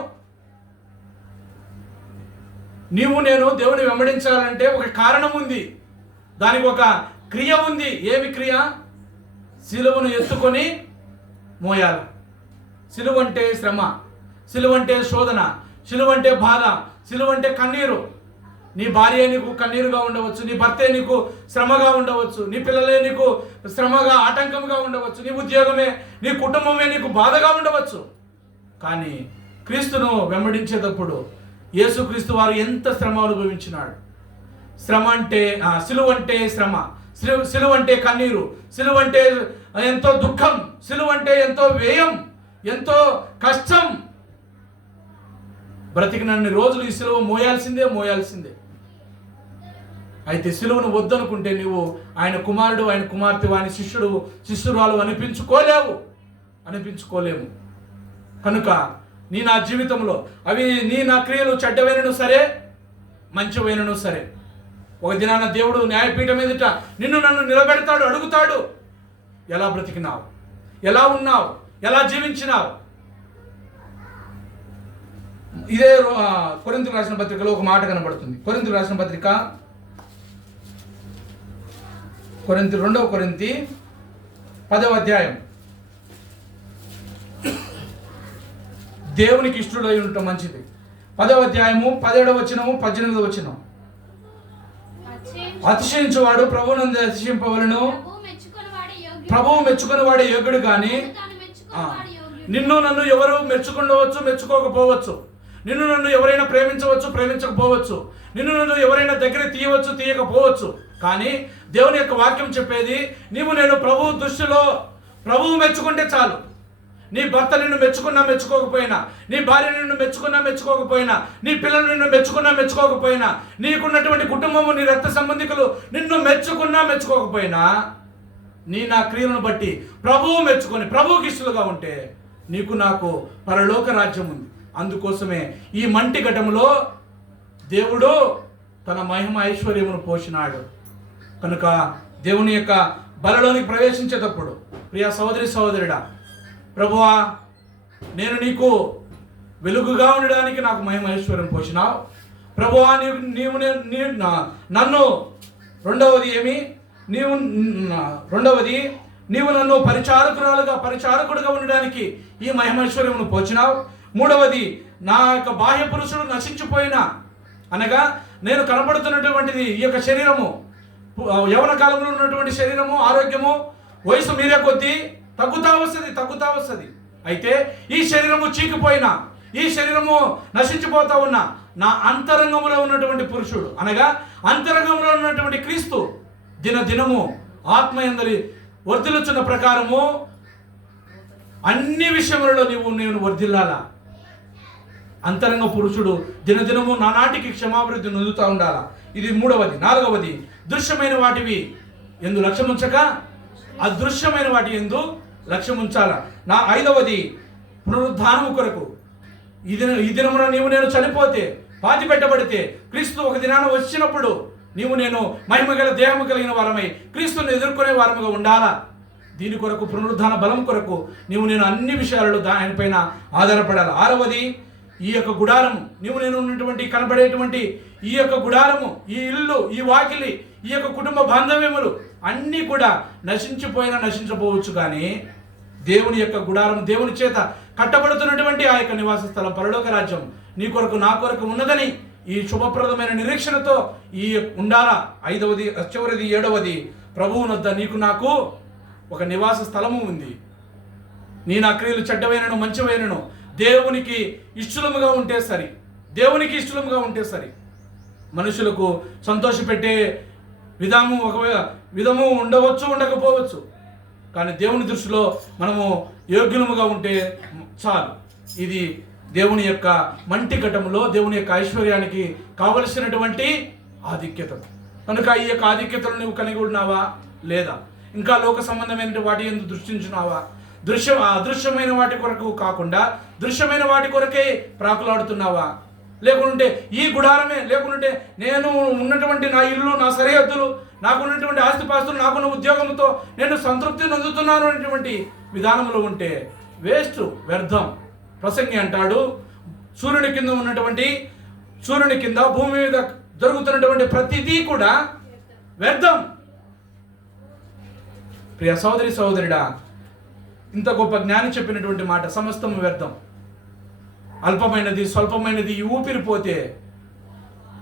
నీవు నేను దేవుని వెంబడించాలంటే ఒక కారణం ఉంది, దానికి ఒక క్రియ ఉంది. ఏమి క్రియ? సిలువను ఎత్తుకొని మోయాలి. సిలువ అంటే శ్రమ, సిలువ అంటే శోధన, సిలువ అంటే బాధ, సిలువ అంటే కన్నీరు. నీ భార్య నీకు కన్నీరుగా ఉండవచ్చు, నీ భర్తే నీకు శ్రమగా ఉండవచ్చు, నీ పిల్లలే నీకు శ్రమగా ఆటంకంగా ఉండవచ్చు, నీ ఉద్యోగమే, నీ కుటుంబమే నీకు బాధగా ఉండవచ్చు. కానీ క్రీస్తును వెంబడించేటప్పుడు యేసుక్రీస్తు వారు ఎంత శ్రమ అనుభవించినాడు. శ్రమ అంటే సిలువ అంటే శ్రమ, సిలువ అంటే కన్నీరు, సిలువ అంటే ఎంతో దుఃఖం, సిలువ అంటే ఎంతో వ్యయం, ఎంతో కష్టం. బ్రతికినన్ని రోజులు ఈ సిలువ మోయాల్సిందే. అయితే సిలువను వద్దనుకుంటే నీవు ఆయన కుమారుడు, ఆయన కుమార్తె, ఆయన శిష్యురాలు అనిపించుకోలేము. కనుక నా జీవితంలో అవి నా క్రియలు చెడ్డవైనను సరే మంచివైనను సరే ఒక దినాన దేవుడు న్యాయపీఠం ఎదుట నన్ను నిలబెడతాడు, అడుగుతాడు, ఎలా బ్రతికినావు, ఎలా ఉన్నావు, ఎలా జీవించినావు. ఇదే కొరింథీయులకు రాసిన పత్రికలో ఒక మాట కనబడుతుంది. కొరింథీయులకు రాసిన పత్రిక 2వ కొరింథీ 10వ అధ్యాయం. దేవునికి ఇష్టడై ఉండటం మంచిది. 10వ అధ్యాయము 17వ వచనము 18వ వచనం. అతిశయించువాడు ప్రభువునందు అతిశయింపవలెను, ప్రభువు మెచ్చుకునేవాడే యోగ్యుడు. కానీ నన్ను ఎవరు మెచ్చుకుండవచ్చు, మెచ్చుకోకపోవచ్చు. నన్ను ఎవరైనా ప్రేమించవచ్చు, ప్రేమించకపోవచ్చు. నన్ను ఎవరైనా దగ్గర తీయవచ్చు, తీయకపోవచ్చు. కానీ దేవుని యొక్క వాక్యం చెప్పేది, నేను ప్రభువు దృష్టిలో ప్రభువు మెచ్చుకుంటే చాలు. నీ భర్త నిన్ను మెచ్చుకున్నా మెచ్చుకోకపోయినా, నీ భార్య నిన్ను మెచ్చుకున్నా మెచ్చుకోకపోయినా, నీ పిల్లలు నిన్ను మెచ్చుకున్నా మెచ్చుకోకపోయినా, నీకున్నటువంటి కుటుంబము, నీ రక్త సంబంధికులు నిన్ను మెచ్చుకున్నా మెచ్చుకోకపోయినా, నా క్రియలను బట్టి ప్రభువు మెచ్చుకొని ప్రభువుకి ఇష్టలుగా ఉంటే నీకు నాకు పరలోక రాజ్యం ఉంది. అందుకోసమే ఈ మంటి ఘటములో దేవుడు తన మహిమ ఐశ్వర్యమును పోషినాడు. కనుక దేవుని యొక్క బలలోనికి ప్రవేశించేటప్పుడు ప్రియ సహోదరుడా, ప్రభువా, నేను నీకు వెలుగుగా ఉండడానికి నాకు మహిమ ఐశ్వర్యం పోషినావు. ప్రభువా, నన్ను నీవు నన్ను పరిచారకుడుగా ఉండడానికి ఈ మహిమైశ్వర్యమును పోచినావు. 3వది, నా యొక్క బాహ్య పురుషుడు నశించిపోయినా, అనగా నేను కనబడుతున్నటువంటిది ఈ యొక్క శరీరము, యవన కాలంలో ఉన్నటువంటి శరీరము, ఆరోగ్యము, వయసు మీరే కొద్దీ తగ్గుతా వస్తుంది. అయితే ఈ శరీరము చీకిపోయినా, ఈ శరీరము నశించిపోతా ఉన్నా, నా అంతరంగంలో ఉన్నటువంటి పురుషుడు, అనగా అంతరంగంలో ఉన్నటువంటి క్రీస్తు దినదినము ఆత్మయందరి వర్ధిల్లుచున్న ప్రకారము అన్ని విషయములలో నేను వర్ధిల్లాలా. అంతరంగ పురుషుడు దినదినము నానాటికి క్షమాభివృద్ధి నొందుతూ ఉండాలా. ఇది మూడవది. నాలుగవది, దృశ్యమైన వాటివి ఎందు లక్ష్యముంచక అదృశ్యమైన వాటి ఎందు లక్ష్యముంచాల. ఐదవది, పునరుద్ధానము కొరకు. ఈ దినమున నీవు నేను చనిపోతే, పాతి పెట్టబడితే, క్రీస్తు ఒక దినాన వచ్చినప్పుడు నీవు నేను మహిమగల దేహము కలిగిన వారమై క్రీస్తుని ఎదుర్కొనే వారముగా ఉండాలా. దీని కొరకు, పునరుద్ధాన బలం కొరకు నీవు నేను అన్ని విషయాలలో ఆయనపైన ఆధారపడాలి. ఆరవది, ఈ యొక్క గుడారము, నీవు నేను ఉన్నటువంటి కనబడేటువంటి ఈ యొక్క గుడారము, ఈ ఇల్లు, ఈ వాకిలి, ఈ యొక్క కుటుంబ బాంధవ్యములు అన్నీ కూడా నశించిపోయినా నశించపోవచ్చు, కానీ దేవుని యొక్క గుడారం, దేవుని చేత కట్టబడుతున్నటువంటి ఆ యొక్క నివాస స్థలం, పరలోక రాజ్యం నీ కొరకు నా కొరకు ఉన్నదని ఈ శుభప్రదమైన నిరీక్షణతో ఈ ఉండాలా. ఐదవది, చివరిది, ఏడవది, ప్రభువునొద్ద నీకు నాకు ఒక నివాస స్థలము ఉంది. నీ నా క్రియలు చెడ్డవైనను మంచివైనను దేవునికి ఇష్టముగా ఉంటే సరి. దేవునికి ఇష్టముగా ఉంటే సరి. మనుషులకు సంతోషపెట్టే విధము ఉండవచ్చు, ఉండకపోవచ్చు, కానీ దేవుని దృష్టిలో మనము యోగ్యులముగా ఉంటే చాలు. ఇది దేవుని యొక్క మంటి ఘటములో దేవుని యొక్క ఐశ్వర్యానికి కావలసినటువంటి ఆధిక్యత. కనుక ఈ యొక్క ఆధిక్యతలు నువ్వు కలిగి ఉన్నావా లేదా? ఇంకా లోక సంబంధమైన వాటి ఎందుకు దృష్టించున్నావా? అదృశ్యమైన వాటి కొరకు కాకుండా దృశ్యమైన వాటి కొరకే ప్రాకులాడుతున్నావా? లేకుంటే ఈ గుడారమే, లేకుంటే నేను ఉన్నటువంటి నా ఇల్లు, నా సరిహద్దులు, నాకున్నటువంటి ఆస్తిపాస్తులు, నాకున్న ఉద్యోగంతో నేను సంతృప్తి నొందుతున్నాను అనేటువంటి విధానంలో ఉంటే వేస్ట్, వ్యర్థం. ప్రసంగి అంటాడు, సూర్యుని కింద భూమి మీద జరుగుతున్నటువంటి ప్రతిదీ కూడా వ్యర్థం. ప్రియ సోదరి సోదరుడా, ఇంత గొప్ప జ్ఞాని చెప్పినటువంటి మాట, సమస్తం వ్యర్థం, అల్పమైనది, స్వల్పమైనది, ఈ ఊపిరిపోతే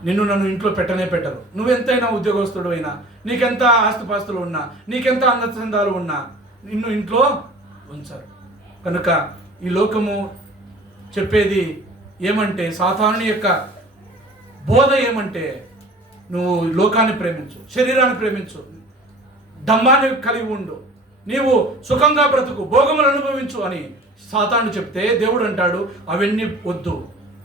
నిన్ను నన్ను ఇంట్లో పెట్టరు. నువ్వెంతైనా ఉద్యోగస్తుడు అయినా, నీకెంత ఆస్తిపాస్తులు ఉన్నా, నీకెంత అందచందాలు ఉన్నా నిన్ను ఇంట్లో ఉంచరు. కనుక ఈ లోకము చెప్పేది ఏమంటే, సాతానుని యొక్క బోధ ఏమంటే, నువ్వు లోకాన్ని ప్రేమించు, శరీరాన్ని ప్రేమించు, డంబాన్ని కలిగి ఉండు, నీవు సుఖంగా బ్రతుకు, భోగములు అనుభవించు అని సాతాను చెప్తే, దేవుడు అంటాడు అవన్నీ వద్దు.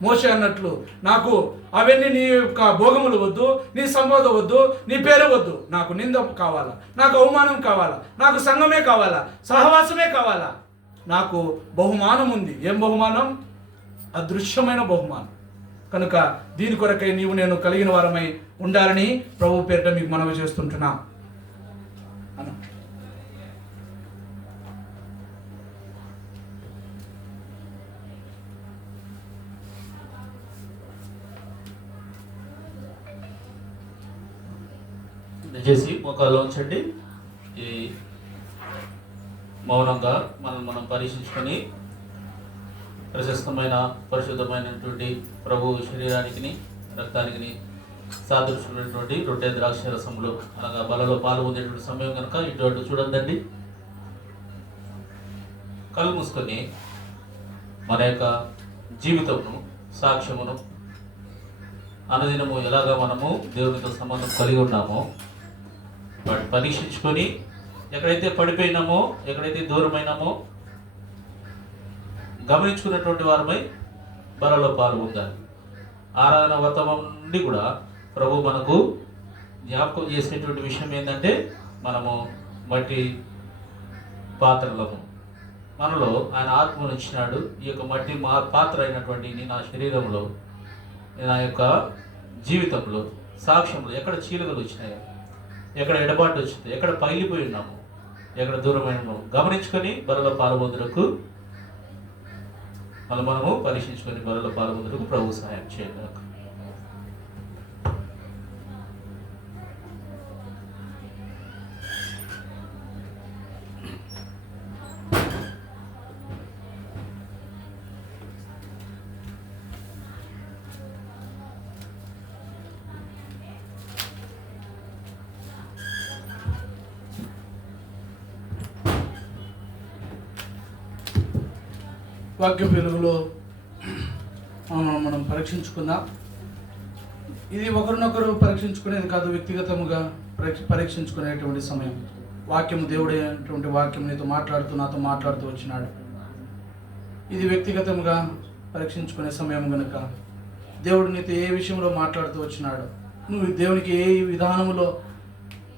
మోషే అన్నట్లు, నాకు అవన్నీ నీ యొక్క భోగములు వద్దు, నీ సంపద వద్దు, నీ పేరు వద్దు, నాకు నింద కావాలా, నాకు అవమానం కావాలా, నాకు సంఘమే కావాలా, సహవాసమే కావాలా, నాకు బహుమానం ఉంది. ఏం బహుమానం? అదృశ్యమైన బహుమానం. కనుక దీని కొరకై నీవు నేను కలిగిన వారమై ఉండాలని ప్రభు పేరిట మీకు మనవి చేస్తుంటున్నా. దయచేసి మోకాల్లో ఉంచండి. ఈ మౌనంగా మనం పరీక్షించుకొని ప్రశస్తమైన పరిశుద్ధమైనటువంటి ప్రభు శరీరానికి రక్తానికి సాదృశ్యమైనటువంటి రొట్టె ద్రాక్ష రసములు అనగా బలలో పాల్గొనేటువంటి సమయం కనుక ఇటువంటి చూడొద్దండి. కళ్ళు మూసుకొని మన యొక్క జీవితమును, సాక్ష్యమును, అనుదినము ఎలాగా మనము దేవునితో సంబంధం కలిగి ఉన్నామో వాటిని పరీక్షించుకొని ఎక్కడైతే పడిపోయినామో, ఎక్కడైతే దూరమైనామో గమనించుకున్నటువంటి వారమై బలలో పాల్గొందాలి. ఆరాధన వర్తమానం నుండి కూడా ప్రభు మనకు జ్ఞాపకం చేసేటువంటి విషయం ఏంటంటే, మనము మట్టి పాత్రలము, మనలో ఆయన ఆత్మను ఇచ్చినాడు. ఈ యొక్క మట్టి పాత్ర అయినటువంటి నా శరీరంలో, నా యొక్క జీవితంలో, సాక్ష్యంలో ఎక్కడ చీలగలు వచ్చినాయో, ఎక్కడ ఎడబాటు వచ్చిందో, ఎక్కడ పగిలిపోయి ఉన్నాము, ఎక్కడ దూరమైన గమనించుకొని బలలో పాల్గొందుటకు మనము పరీక్షించుకొని బలలో పాల్గొందుటకు ప్రభు సహాయం చేయగలరు. వాక్య వెలుగులో మనం పరీక్షించుకుందాం. ఇది ఒకరినొకరు పరీక్షించుకునేది కాదు, వ్యక్తిగతముగా పరీక్షించుకునేటువంటి సమయం. వాక్యము, దేవుడైనటువంటి వాక్యం నాతో మాట్లాడుతూ వచ్చినాడు. ఇది వ్యక్తిగతంగా పరీక్షించుకునే సమయం గనుక దేవుడు నీతో ఏ విషయంలో మాట్లాడుతూ వచ్చినాడు, నువ్వు దేవునికి ఏ విధానంలో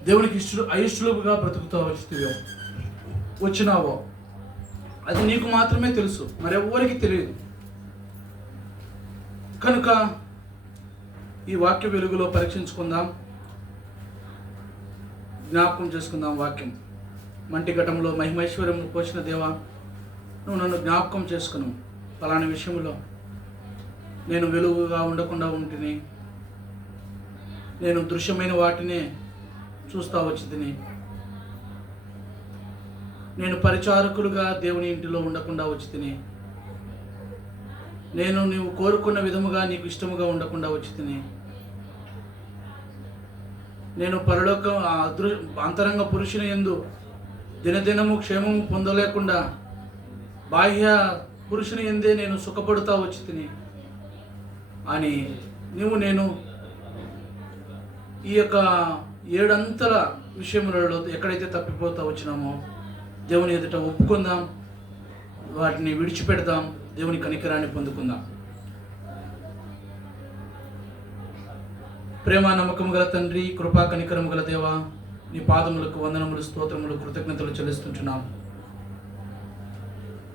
దేవునికి అయిష్టులుగా బ్రతుకుతూ వచ్చినావో అది నీకు మాత్రమే తెలుసు, మరెవ్వరికి తెలియదు. కనుక ఈ వాక్య వెలుగులో పరీక్షించుకుందాం, జ్ఞాపకం చేసుకుందాం. వాక్యం మంటి ఘటంలో మహిమైశ్వర్యం పోసిన దేవా, నువ్వు నన్ను జ్ఞాపకం చేసుకును. పలానా విషయంలో నేను వెలుగుగా ఉండకుండా ఉంటిని, నేను దృశ్యమైన వాటినే చూస్తా వచ్చి తిని, నేను పరిచారకులుగా దేవుని ఇంటిలో ఉండకుండా వచ్చి తిని, నేను నీవు కోరుకున్న విధముగా నీకు ఇష్టముగా ఉండకుండా వచ్చి తిని, నేను పరలోక అంతరంగ పురుషుని యందు దినదినము క్షేమము పొందలేకుండా బాహ్య పురుషుని ఎందే నేను సుఖపడుతా వచ్చి తిని అని నేను ఈ యొక్క 7 అంతల విషయములలో ఎక్కడైతే తప్పిపోతా వచ్చినామో దేవుని ఎదుట ఒప్పుకుందాం, వాటిని విడిచిపెడదాం, దేవుని కనికరాన్ని పొందుకుందాం. ప్రేమ నమ్మకము గల తండ్రి, కృపా కనికరము గల దేవా, నీ పాదములకు వందనములు, స్తోత్రములు, కృతజ్ఞతలు చెల్లిస్తుంటున్నాం.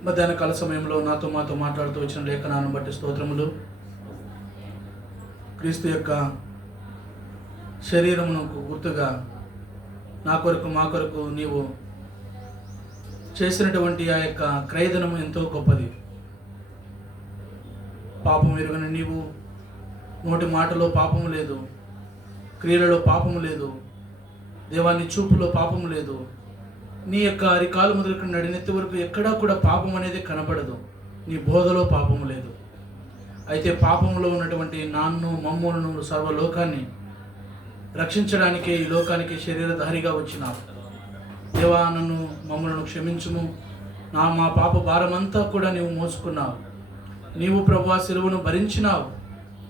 మధ్యాహ్న కాల సమయంలో మాతో మాట్లాడుతూ వచ్చిన లేఖనాలను బట్టి స్తోత్రములు. క్రీస్తు యొక్క శరీరమునకు గుర్తుగా నా కొరకు మా కొరకు నీవు చేసినటువంటి ఆ యొక్క క్రయధనము ఎంతో గొప్పది. పాపం ఎరుగని నీవు నోటి మాటలో పాపము లేదు, క్రియలలో పాపము లేదు, దేవాన్ని చూపులో పాపము లేదు, నీ యొక్క అరికాలు మొదలుకొని నడినెత్తి వరకు ఎక్కడా కూడా పాపం అనేది కనబడదు, నీ బోధలో పాపము లేదు. అయితే పాపములో ఉన్నటువంటి నాన్ను మమ్ములను సర్వలోకాన్ని రక్షించడానికే ఈ లోకానికి శరీరధారిగా వచ్చినావు. దేవా, నన్ను మమ్మలను క్షమించుము. మా పాప భారమంతా కూడా నీవు మోసుకున్నావు. నీవు ప్రభువా శిలువను భరించినావు,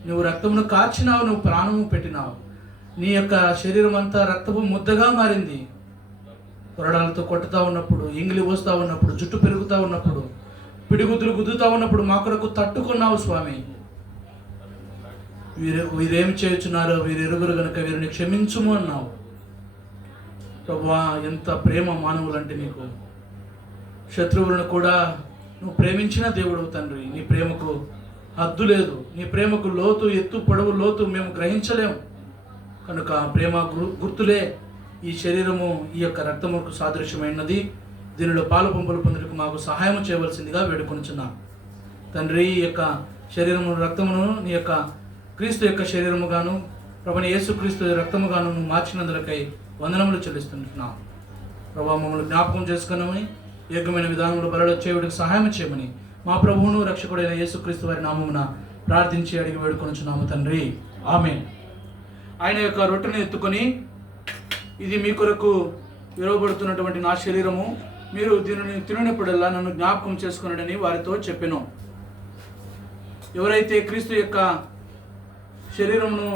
నువ్వు రక్తమును కార్చినావు, నువ్వు ప్రాణము పెట్టినావు. నీ యొక్క శరీరం అంతా రక్తపు ముద్దగా మారింది. కొరడాలతో కొట్టుతా ఉన్నప్పుడు, ఇంగిలి పోస్తూ ఉన్నప్పుడు, జుట్టు పెరుగుతూ ఉన్నప్పుడు, పిడిగుద్దులు గుద్దుతూ ఉన్నప్పుడు మా కొరకు తట్టుకున్నావు స్వామి. వీరేమి చేయుచున్నారో వీరు ఎరుగురు గనుక వీరిని క్షమించుము అన్నావు. ప్రభువా, ఎంత ప్రేమ మానవులంటే నీకు. శత్రువులను కూడా నువ్వు ప్రేమించిన దేవుడు తండ్రి. నీ ప్రేమకు హద్దు లేదు, నీ ప్రేమకు లోతు, ఎత్తు, పొడవు, లోతు మేము గ్రహించలేము. కనుక ప్రేమ గుర్తులే ఈ శరీరము, ఈ యొక్క రక్తముకు సాదృశ్యమైనది. దీనిలో పాలు పంపులు పొందుటకు మాకు సహాయం చేయవలసిందిగా వేడుకొనుచున్నాం తండ్రి. ఈ యొక్క శరీరము రక్తమును నీ యొక్క క్రీస్తు యొక్క శరీరముగాను ప్రభుని యేసుక్రీస్తు రక్తముగాను మార్చినందులకై వందనములు చెల్లిస్తుంటున్నాం. ప్రభా, మమ్మల్ని జ్ఞాపకం చేసుకున్నామని యోగ్యమైన విధానంలో బలలో చేయుడికి సహాయం చేయమని మా ప్రభువును రక్షకుడైన యేసుక్రీస్తు వారి నామమున ప్రార్థించి అడిగి వేడుకొనుచున్నాము తండ్రి, ఆమేన్. ఆయన యొక్క రొట్టెను ఎత్తుకొని, ఇది మీ కొరకు విరవబడుతున్నటువంటి నా శరీరము, మీరు దీనిని తిననప్పుడల్లా నన్ను జ్ఞాపకం చేసుకున్నాడని వారితో చెప్పెను. ఎవరైతే క్రీస్తు యొక్క శరీరమును